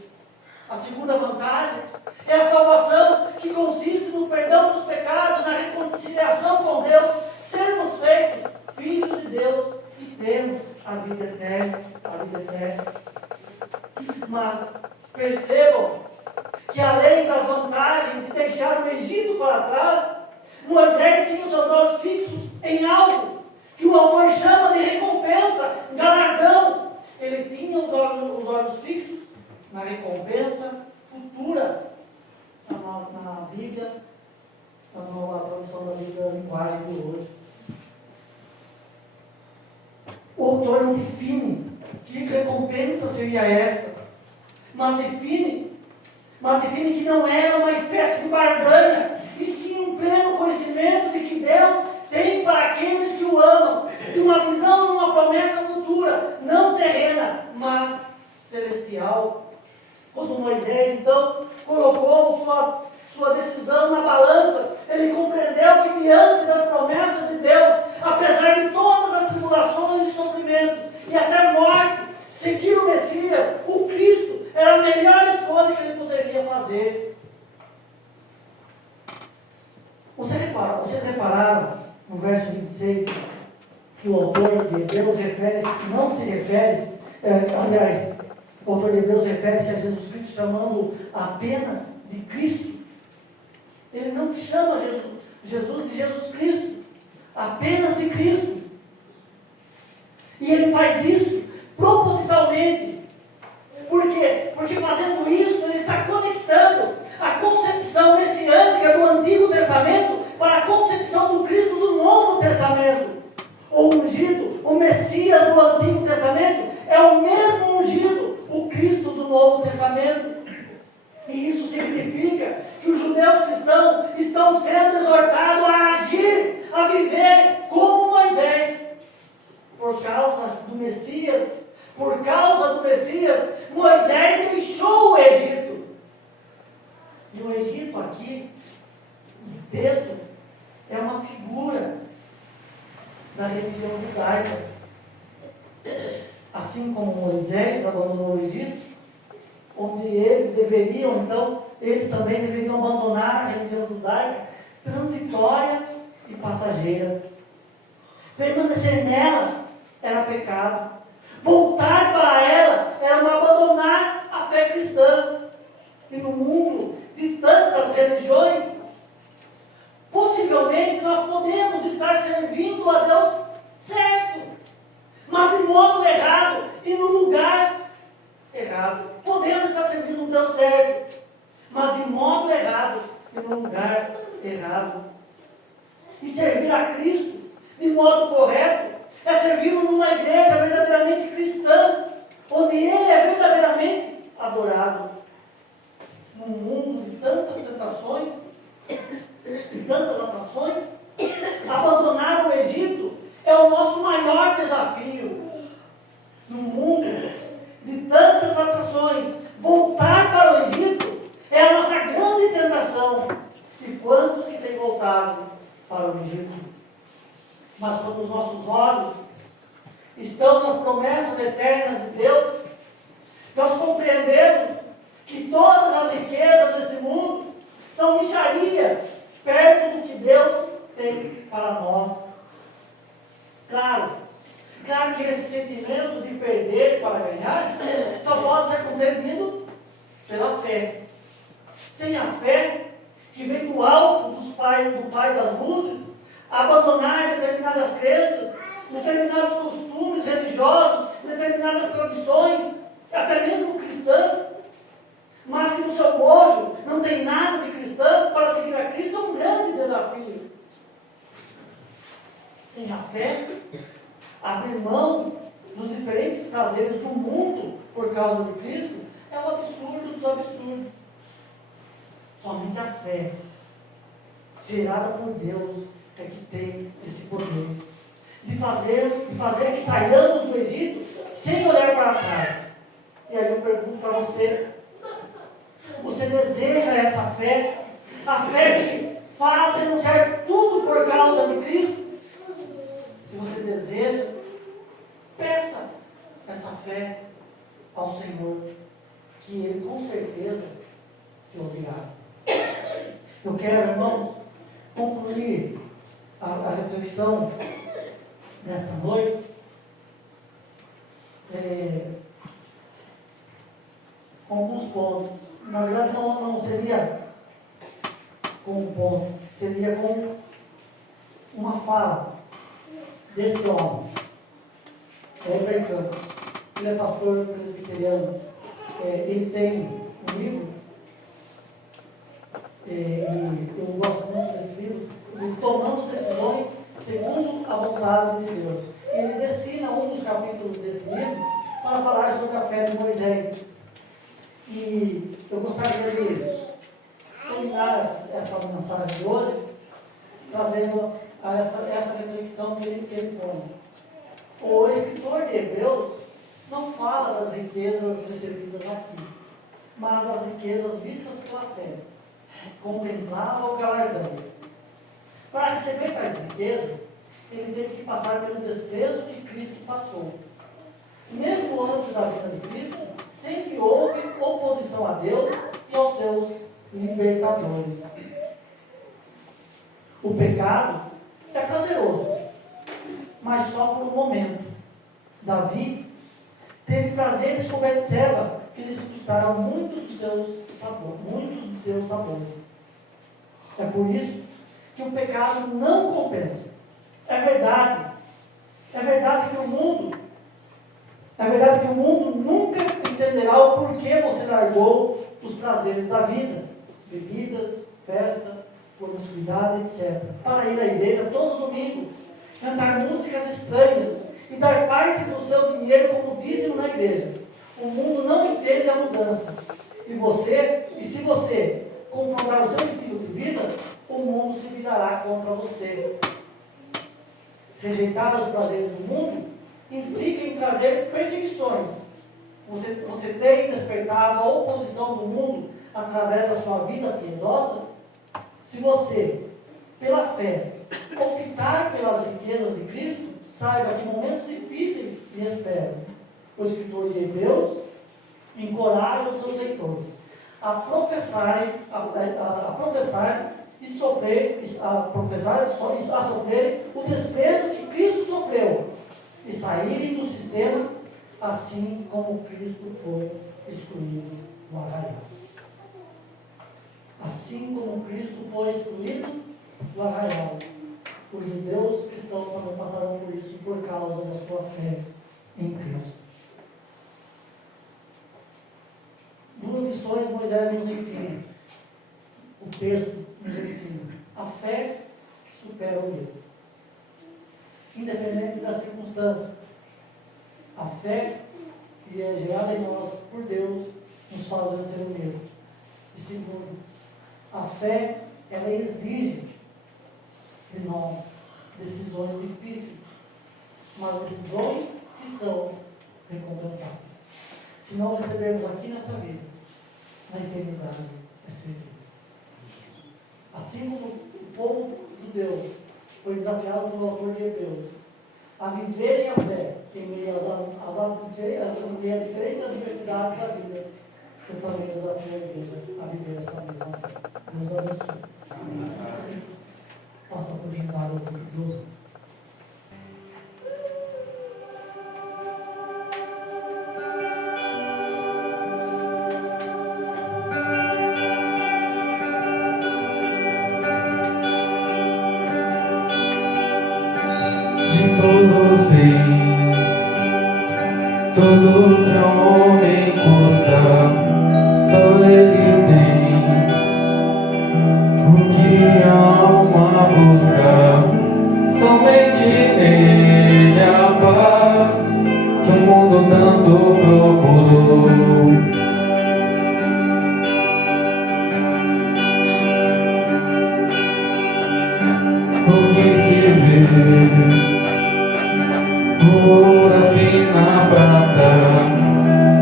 A segunda vantagem é a salvação, que consiste no perdão dos pecados, na reconciliação com Deus, sermos feitos filhos de Deus e termos a vida eterna. Mas percebam que além das vantagens de deixar o Egito para trás, Moisés tinha os seus olhos fixos em algo que o autor chama de recompensa, galardão. Ele tinha os olhos fixos na recompensa futura. Na Bíblia, na nova tradução da Bíblia, da linguagem de hoje. O autor não define que recompensa seria esta, mas define que não era uma espécie de barganha, e sim um pleno conhecimento de que Deus tem para aqueles que o amam, de uma visão de uma promessa futura, não terrena, mas celestial. Quando Moisés, então, colocou sua decisão na balança, ele compreendeu que diante das promessas de Deus, apesar de todas as tribulações e sofrimentos, e até morte, seguir verso 26, que o autor de Hebreus não se refere, aliás, o autor de Hebreus refere-se a Jesus Cristo chamando apenas de Cristo. Ele não chama Jesus de Jesus Cristo, apenas de Cristo. E ele faz isso propositalmente. Por quê? Porque fazendo isso, ele está conectando a concepção messiânica do Antigo Testamento para a concepção do Cristo do Novo Testamento. O ungido, o Messias do Antigo Testamento, é o mesmo ungido, o Cristo do Novo Testamento. E isso significa que os judeus cristãos estão sendo exortados a agir, a viver como Moisés. Por causa do Messias, Moisés deixou o Egito. E o Egito aqui, no texto, é uma figura da religião judaica. Assim como Moisés abandonou o Egito, onde eles também deveriam abandonar a religião judaica, transitória e passageira. Permanecer nela era pecado. Voltar para ela era abandonar a fé cristã. E no mundo de tantas religiões, possivelmente nós podemos estar servindo a Deus certo, mas de modo errado e no lugar errado. Podemos estar servindo um Deus certo, mas de modo errado e no lugar errado. E servir a Cristo de modo correto é servi-lo numa igreja verdadeiramente cristã, onde Ele é verdadeiramente adorado. Num mundo de tantas tentações, de tantas atrações, abandonar o Egito é o nosso maior desafio. Num mundo de tantas atrações, voltar para o Egito é a nossa grande tentação. E quantos que têm voltado para o Egito? Mas quando os nossos olhos estão nas promessas eternas de Deus, nós compreendemos que todas as riquezas desse mundo são mixarias perto do que Deus tem para nós. Claro que esse sentimento de perder para ganhar só pode ser compreendido pela fé. Sem a fé, que vem do alto do Pai das luzes, abandonar determinadas crenças, determinados costumes religiosos, determinadas tradições, até mesmo cristã, mas que no seu bojo não tem nada de cristão, para seguir a Cristo é um grande desafio. Sem a fé, abrir mão dos diferentes prazeres do mundo por causa de Cristo é um absurdo dos absurdos. Somente a fé, gerada por Deus, é que tem esse poder de fazer que saiamos do Egito sem olhar para trás. E aí eu pergunto para você: você deseja essa fé? A fé que faz renunciar tudo por causa de Cristo? Se você deseja, peça essa fé ao Senhor, que Ele com certeza te ouvirá. Eu quero, irmãos, concluir a reflexão nesta noite com alguns pontos. Na verdade, não seria com um ponto, seria com uma fala deste homem, Heber Campos. Ele é pastor presbiteriano. Ele tem um livro, e eu gosto muito desse livro, Tomando Decisões Segundo a Vontade de Deus. Ele destina um dos capítulos desse livro para falar sobre a fé de Moisés. E eu gostaria de terminar essa mensagem de hoje trazendo essa reflexão que ele põe. O escritor de Hebreus não fala das riquezas recebidas aqui, mas das riquezas vistas pela fé. Contemplava o galardão. Para receber tais riquezas, ele teve que passar pelo desprezo que Cristo passou. Mesmo antes da vinda de Cristo, sempre houve oposição a Deus e aos seus libertadores. O pecado é prazeroso, mas só por um momento. Davi teve prazeres com Betseba que lhes custaram muito de seus sabores. É por isso que o pecado não compensa. É verdade que o mundo nunca entenderá o porquê você largou os prazeres da vida, bebidas, festa, promiscuidade, etc., para ir à igreja todo domingo, cantar músicas estranhas e dar parte do seu dinheiro como dízimo na igreja. O mundo não entende a mudança. E se você confrontar o seu estilo de vida, o mundo se virará contra você. Rejeitar os prazeres do mundo implica em trazer perseguições. Você tem despertado a oposição do mundo através da sua vida piedosa? Se você, pela fé, optar pelas riquezas de Cristo, saiba que momentos difíceis lhe esperam. O escritor de Hebreus encoraja os seus leitores a professar e sofrer o desprezo que Cristo sofreu e saírem do sistema, assim como Cristo foi excluído no arraial. Assim como Cristo foi excluído do arraial, os judeus cristãos também passarão por isso por causa da sua fé em Cristo. Duas lições Moisés nos ensina. O texto nos ensina a fé que supera o medo, independente da circunstância. A fé que é gerada em nós por Deus nos faz vencer o medo. E segundo, a fé, ela exige de nós decisões difíceis, mas decisões que são recompensáveis. Se não recebermos aqui nesta vida, na eternidade é certeza. Assim como o povo judeu foi desafiado pelo autor de Hebreus a viverem a fé em meio a diferentes adversidades da vida, eu também desafio a igreja a viver essa mesma fé. Deus abençoe. Amém. Passa por gentileza do todos os bens, tudo que ao homem custa, só ele tem. O que a alma busca, somente nele a paz que o mundo tanto procurou. O que se vê, ouro, a fina prata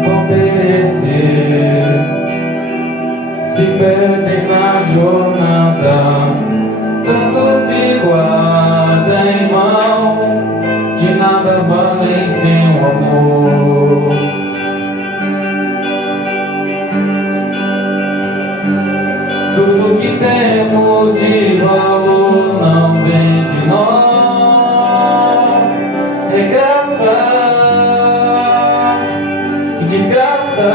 vão perecer, se perdem na jornada, tanto se guarda em mão, de nada valem sem o amor. Tudo que temos de valor não vem de nós. É graça, e de graça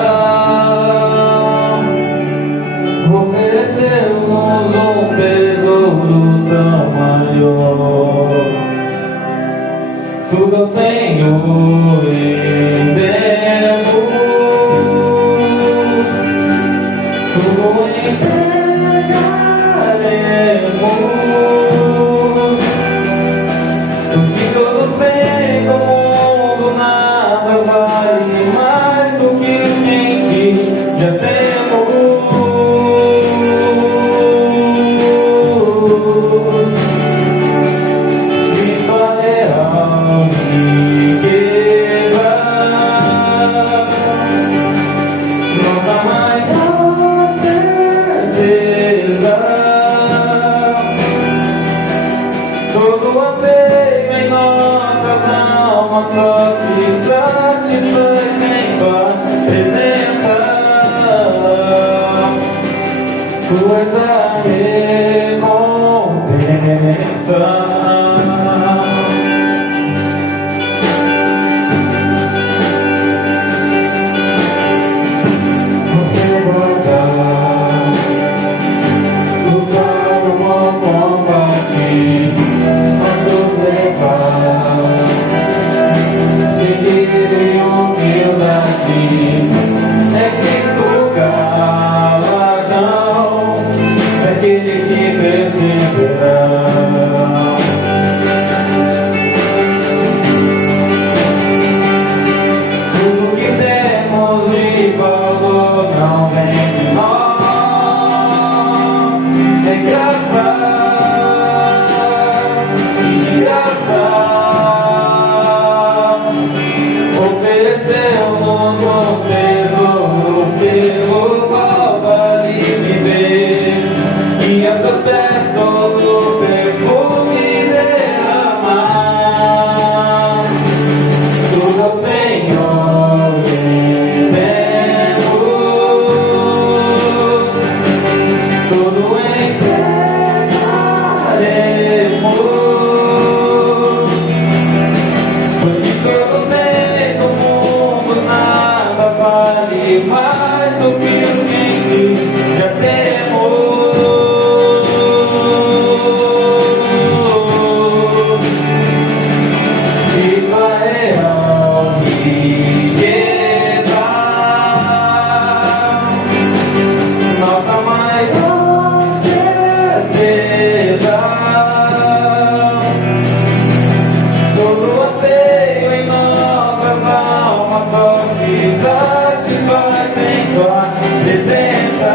oferecemos um tesouro tão maior. Tudo ao Senhor rendemos, tudo entregaremos. Os que todos bem do mundo nada vale mais do que em ti já temos. Cristo a real riqueza, nossa maior certeza. Todo anseio em nossas almas só se satisfaz em tua presença. Tu és a recompensa. Todo anseio em nossas almas só se satisfaz em tua presença.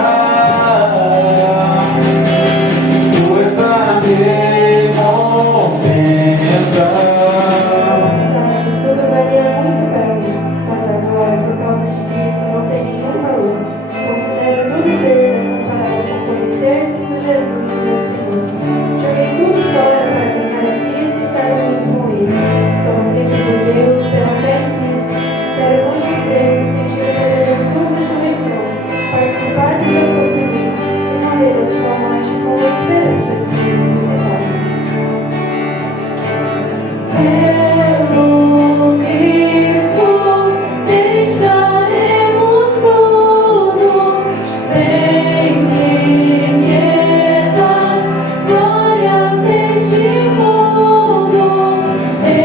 Tu és a recompensa. Sabe, tudo valia muito para mim, mas agora, por causa de Cristo, não tem nenhum valor. Considero tudo perda comparado com conhecer Cristo Jesus, meu Senhor. Joguei tudo fora para ganhar a Cristo e estar unido com Ele. Somos livres de Deus pela fé em Cristo. Quero conhecer e sentir o poder da sua ressurreição, participar dos seus sofrimentos e morrer a sua morte com a esperança de ser ressuscitado. Pelo Cristo deixaremos tudo, bens, riquezas, glórias deste mundo. Em fé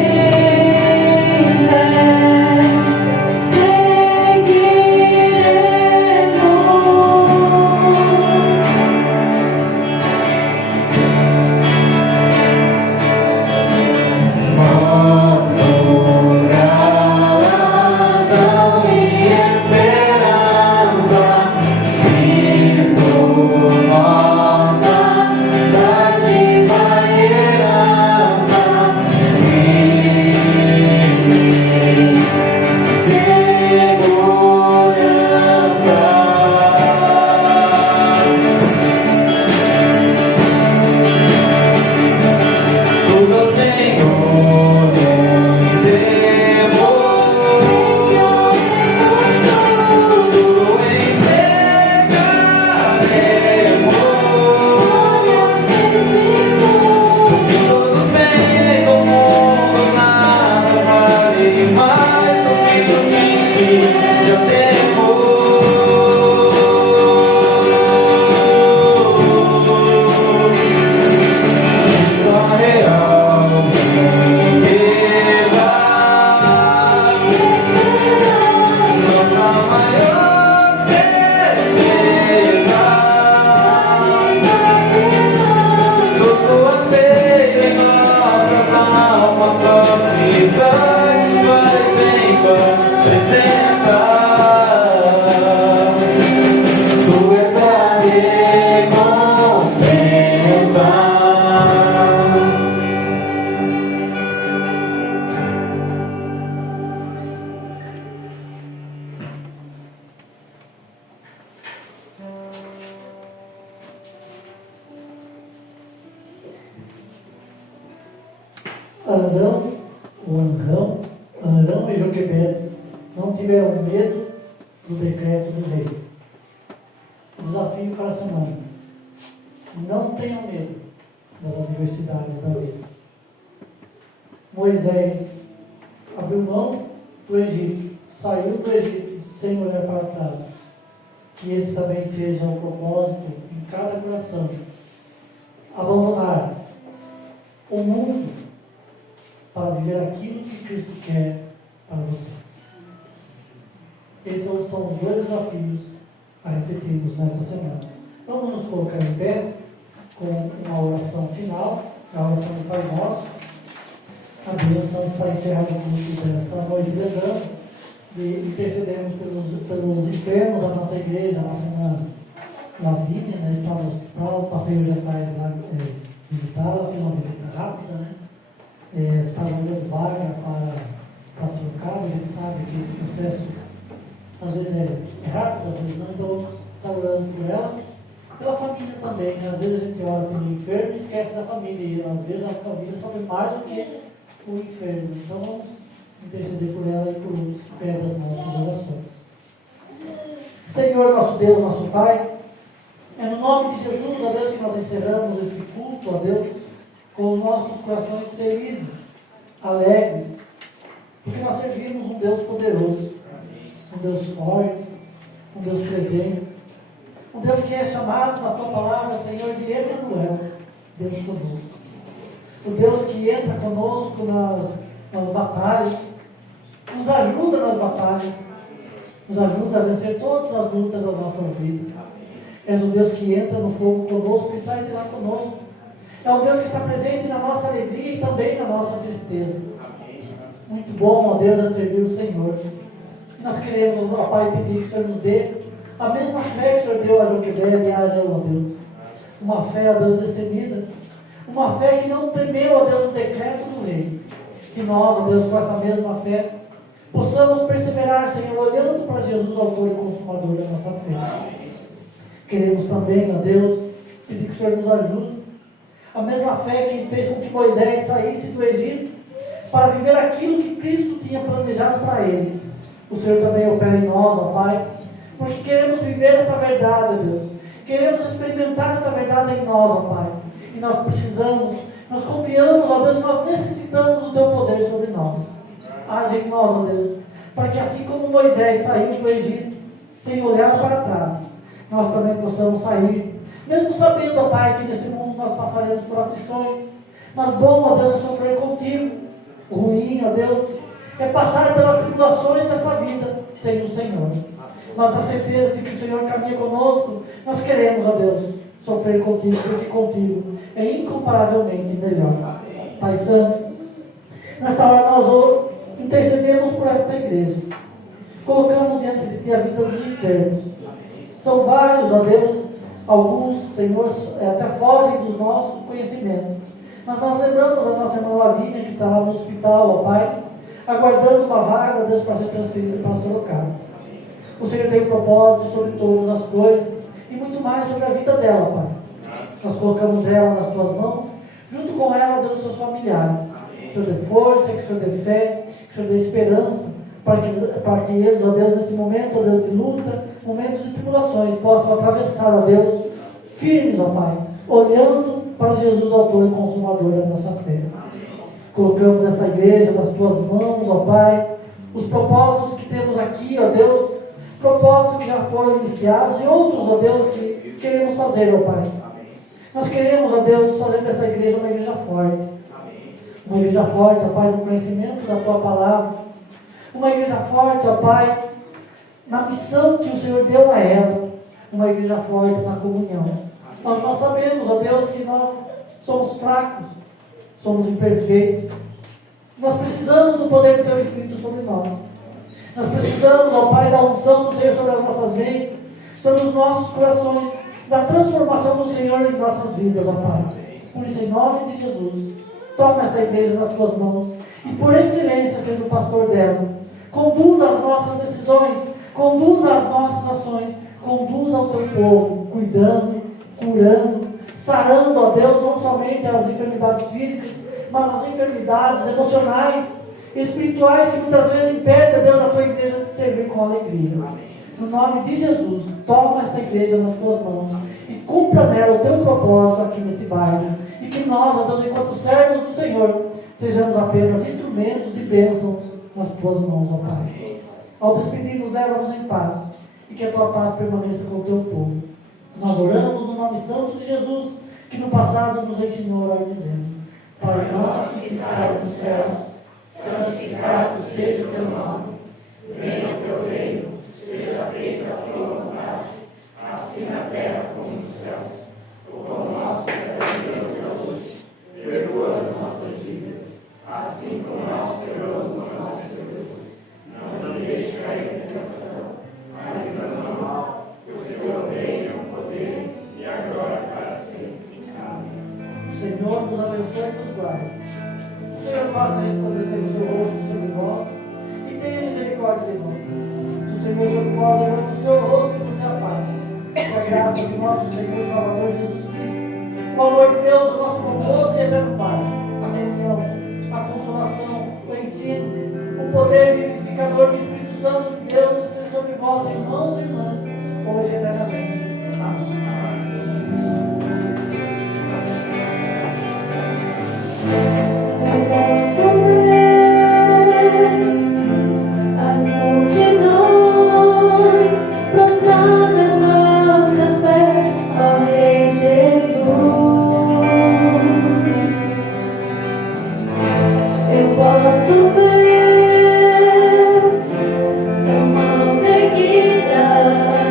seguiremos. Nosso galardão e esperança, Cristo nossa dádiva e herança, segurança. Tudo ao Senhor rendemos, tudo entregaremos. No fim todos bem do mundo nada vale mais do que já temos. Só real riqueza, nossa maior certeza. Todo anseio em nossas almas só se satisfaz em tua presença. Tu és a recompensa. Arão e Joquebede não tiveram medo do decreto do rei. Desafio para a semana: não tenham medo das adversidades da vida. Moisés abriu mão do Egito, saiu do Egito sem olhar para trás. Que esse também seja o propósito em cada coração: abandonar o mundo para viver aquilo que Cristo quer para você. Esses são os dois desafios a repetirmos nesta semana. Vamos nos colocar em pé com uma oração final, a oração do Pai Nosso. A bênção está encerrada o culto desta noite, lembrando de intercedermos pelos enfermos da nossa igreja. A nossa irmã Lavínia, né, está no hospital, passei hoje à tarde lá visitá-la, fiz uma visita rápida, né? Está olhando vaga para Sorocaba. A gente sabe que esse processo às vezes é rápido, às vezes não, então vamos estar orando por ela, pela família também. Às vezes a gente ora pelo enfermo e esquece da família, e às vezes a família sofre mais do que o enfermo. Então vamos interceder por ela e por outros que pedem as nossas orações. Senhor, nosso Deus, nosso Pai, é no nome de Jesus, ó Deus, que nós encerramos este culto, ó Deus, com os nossos corações felizes, alegres, porque nós servimos um Deus poderoso, um Deus forte, um Deus presente, um Deus que é chamado na Tua palavra, Senhor, de Emmanuel, Deus conosco. O Deus que entra conosco nas batalhas, nos ajuda nas batalhas, nos ajuda a vencer todas as lutas das nossas vidas. És o Deus que entra no fogo conosco e sai de lá conosco. É o Deus que está presente na nossa alegria e também na nossa tristeza. Muito bom, ó Deus, é servir o Senhor. Nós queremos, ó Pai, pedir que o Senhor nos dê a mesma fé que o Senhor deu a Joquebed e a Arão, ó Deus. Uma fé, ó Deus, destemida. Uma fé que não temeu, ó Deus, o decreto do rei. Que nós, ó Deus, com essa mesma fé, possamos perseverar, Senhor, olhando para Jesus, autor e consumador da nossa fé. Queremos também, ó Deus, pedir que o Senhor nos ajude. A mesma fé que fez com que Moisés saísse do Egito para viver aquilo que Cristo tinha planejado para ele. O Senhor também opera em nós, ó Pai, porque queremos viver essa verdade, ó Deus. Queremos experimentar essa verdade em nós, ó Pai. E nós precisamos, nós confiamos, ó Deus, nós necessitamos do Teu poder sobre nós. Age em nós, ó Deus, para que assim como Moisés saiu do Egito, sem olhar para trás, nós também possamos sair, mesmo sabendo, ó Pai, que nesse mundo nós passaremos por aflições, mas bom, ó Deus, é sofrer contigo. Ruim, ó Deus, é passar pelas tribulações desta vida sem o Senhor. Mas na certeza de que o Senhor caminha conosco, nós queremos, ó Deus, sofrer contigo, porque contigo é incomparavelmente melhor. Pai Santo, nesta hora nós intercedemos por esta igreja. Colocamos diante de Ti a vida dos enfermos. São vários, ó Deus, alguns, Senhor, até fogem do nosso conhecimento. Mas nós lembramos a nossa irmã Lavínia, que está lá no hospital, ó Pai, aguardando uma vaga, ó Deus, para ser transferida para Sorocaba. O Senhor tem um propósito sobre todas as coisas e muito mais sobre a vida dela, Pai. Nós colocamos ela nas Tuas mãos, junto com ela, Deus, os seus familiares. Que o Senhor dê força, que o Senhor dê fé, que o Senhor dê esperança, para que eles, ó Deus, nesse momento, ó Deus, de luta, momentos de tribulações, possam atravessar, ó Deus, firmes, ó Pai, olhando para Jesus, autor e consumador da nossa fé. Colocamos esta igreja nas Tuas mãos, ó Pai, os propósitos que temos aqui, ó Deus, propósitos que já foram iniciados e outros, ó Deus, que queremos fazer, ó Pai. Nós queremos, ó Deus, fazer dessa igreja uma igreja forte. Uma igreja forte, ó Pai, no conhecimento da Tua palavra. Uma igreja forte, ó Pai, na missão que o Senhor deu a ela. Uma igreja forte na comunhão. Mas nós sabemos, ó Deus, que nós somos fracos, somos imperfeitos. Nós precisamos do poder do Teu Espírito sobre nós. Nós precisamos, ó Pai, da unção do Senhor sobre as nossas mentes, sobre os nossos corações, da transformação do Senhor em nossas vidas, ó Pai. Por isso, em nome de Jesus, toma essa igreja nas Tuas mãos e por excelência seja o pastor dela. Conduza as nossas decisões, conduza as nossas ações, conduza o Teu povo, cuidando, curando, sarando, ó Deus, não somente as enfermidades físicas, mas as enfermidades emocionais, espirituais, que muitas vezes impedem, Deus, a Tua igreja de servir com alegria. No nome de Jesus, toma esta igreja nas Tuas mãos e cumpra nela o Teu propósito aqui neste bairro. E que nós, ó Deus, enquanto servos do Senhor, sejamos apenas instrumentos de bênçãos nas Tuas mãos, ó Pai. Ao despedir-nos, leva-nos em paz e que a Tua paz permaneça com o Teu povo. Nós oramos no nome santo de Jesus, que no passado nos ensinou a orar dizendo: Pai nosso que estás nos céus, santificado seja o Teu nome. Venha o Teu reino, seja feita a Tua vontade, assim na terra como nos céus. O pão nosso cada dia nos dá hoje. Perdoa as nossas dívidas, assim como nós perdoamos os nossos devedores. Não nos deixe cair em tentação, mas livra-nos do mal, pois Teu reino, o poder e a glória para sempre. Amém. O Senhor nos abençoe e nos guarde. O Senhor faça resplandecer o Seu rosto sobre nós e tenha misericórdia de nós. O Senhor sobre nós levante o Seu rosto e nos dê a paz. Com a graça de nosso Senhor e Salvador Jesus Cristo, o amor de Deus, o nosso bondoso e eterno Pai, a comunhão, a consolação, o ensino, o poder vivificador do Espírito Santo de Deus esteja sobre vós, irmãos e irmãs, hoje e eternamente. Amém. As multidões prostradas aos Teus pés, ó Rei Jesus. Eu posso ver, são mãos erguidas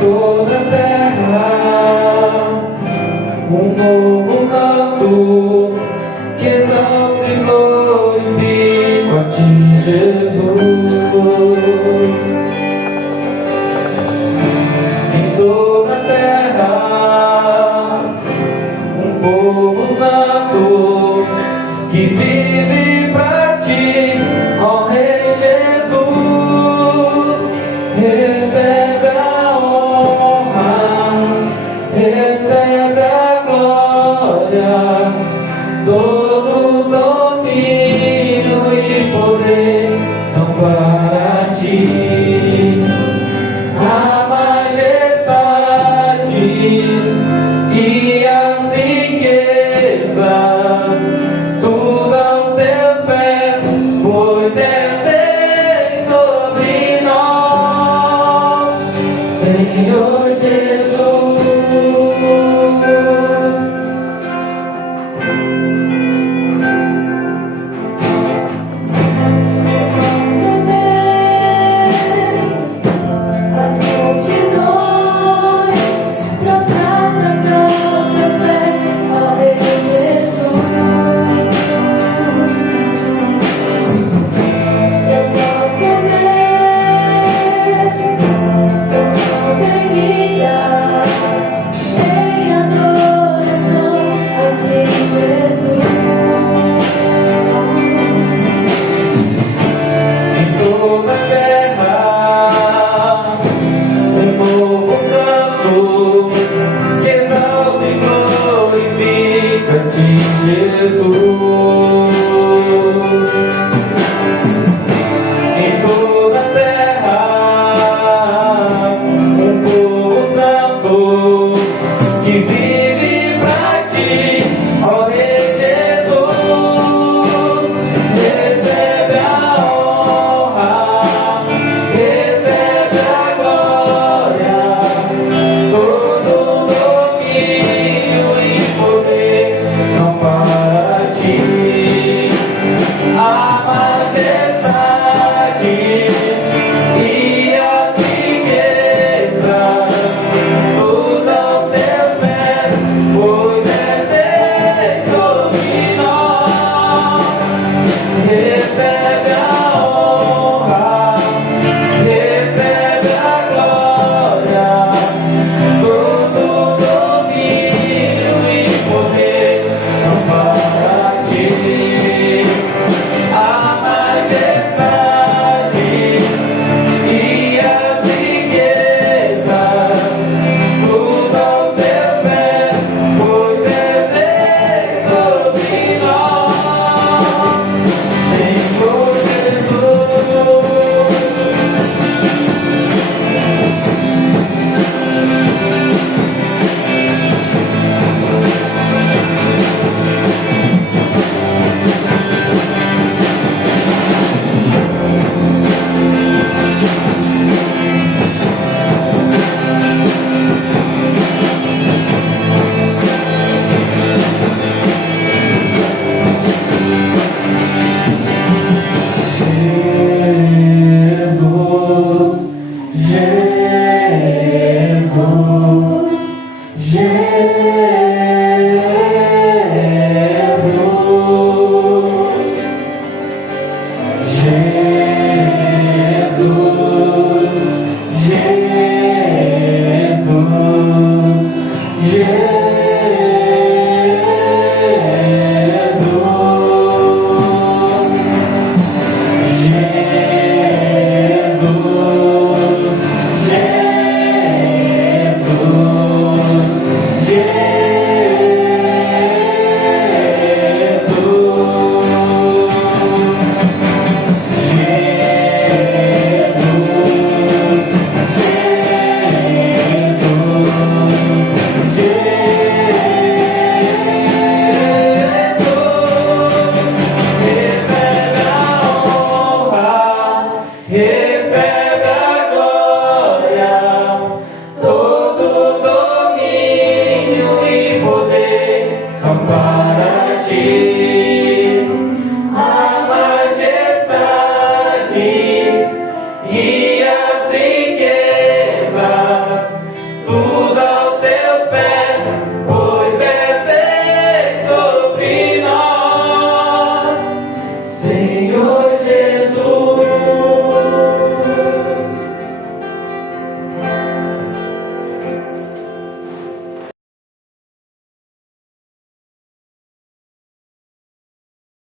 toda a terra um novo canto que exalte e glorifique a ti, Jesus. Em toda a terra um povo santo que vive pra ti, ó Rei Jesus. Recebe a honra, recebe a glória, todo domínio e poder são para ti. A majestade e as riquezas, tudo aos teus pés, pois és Rei sobre nós, Senhor Jesus.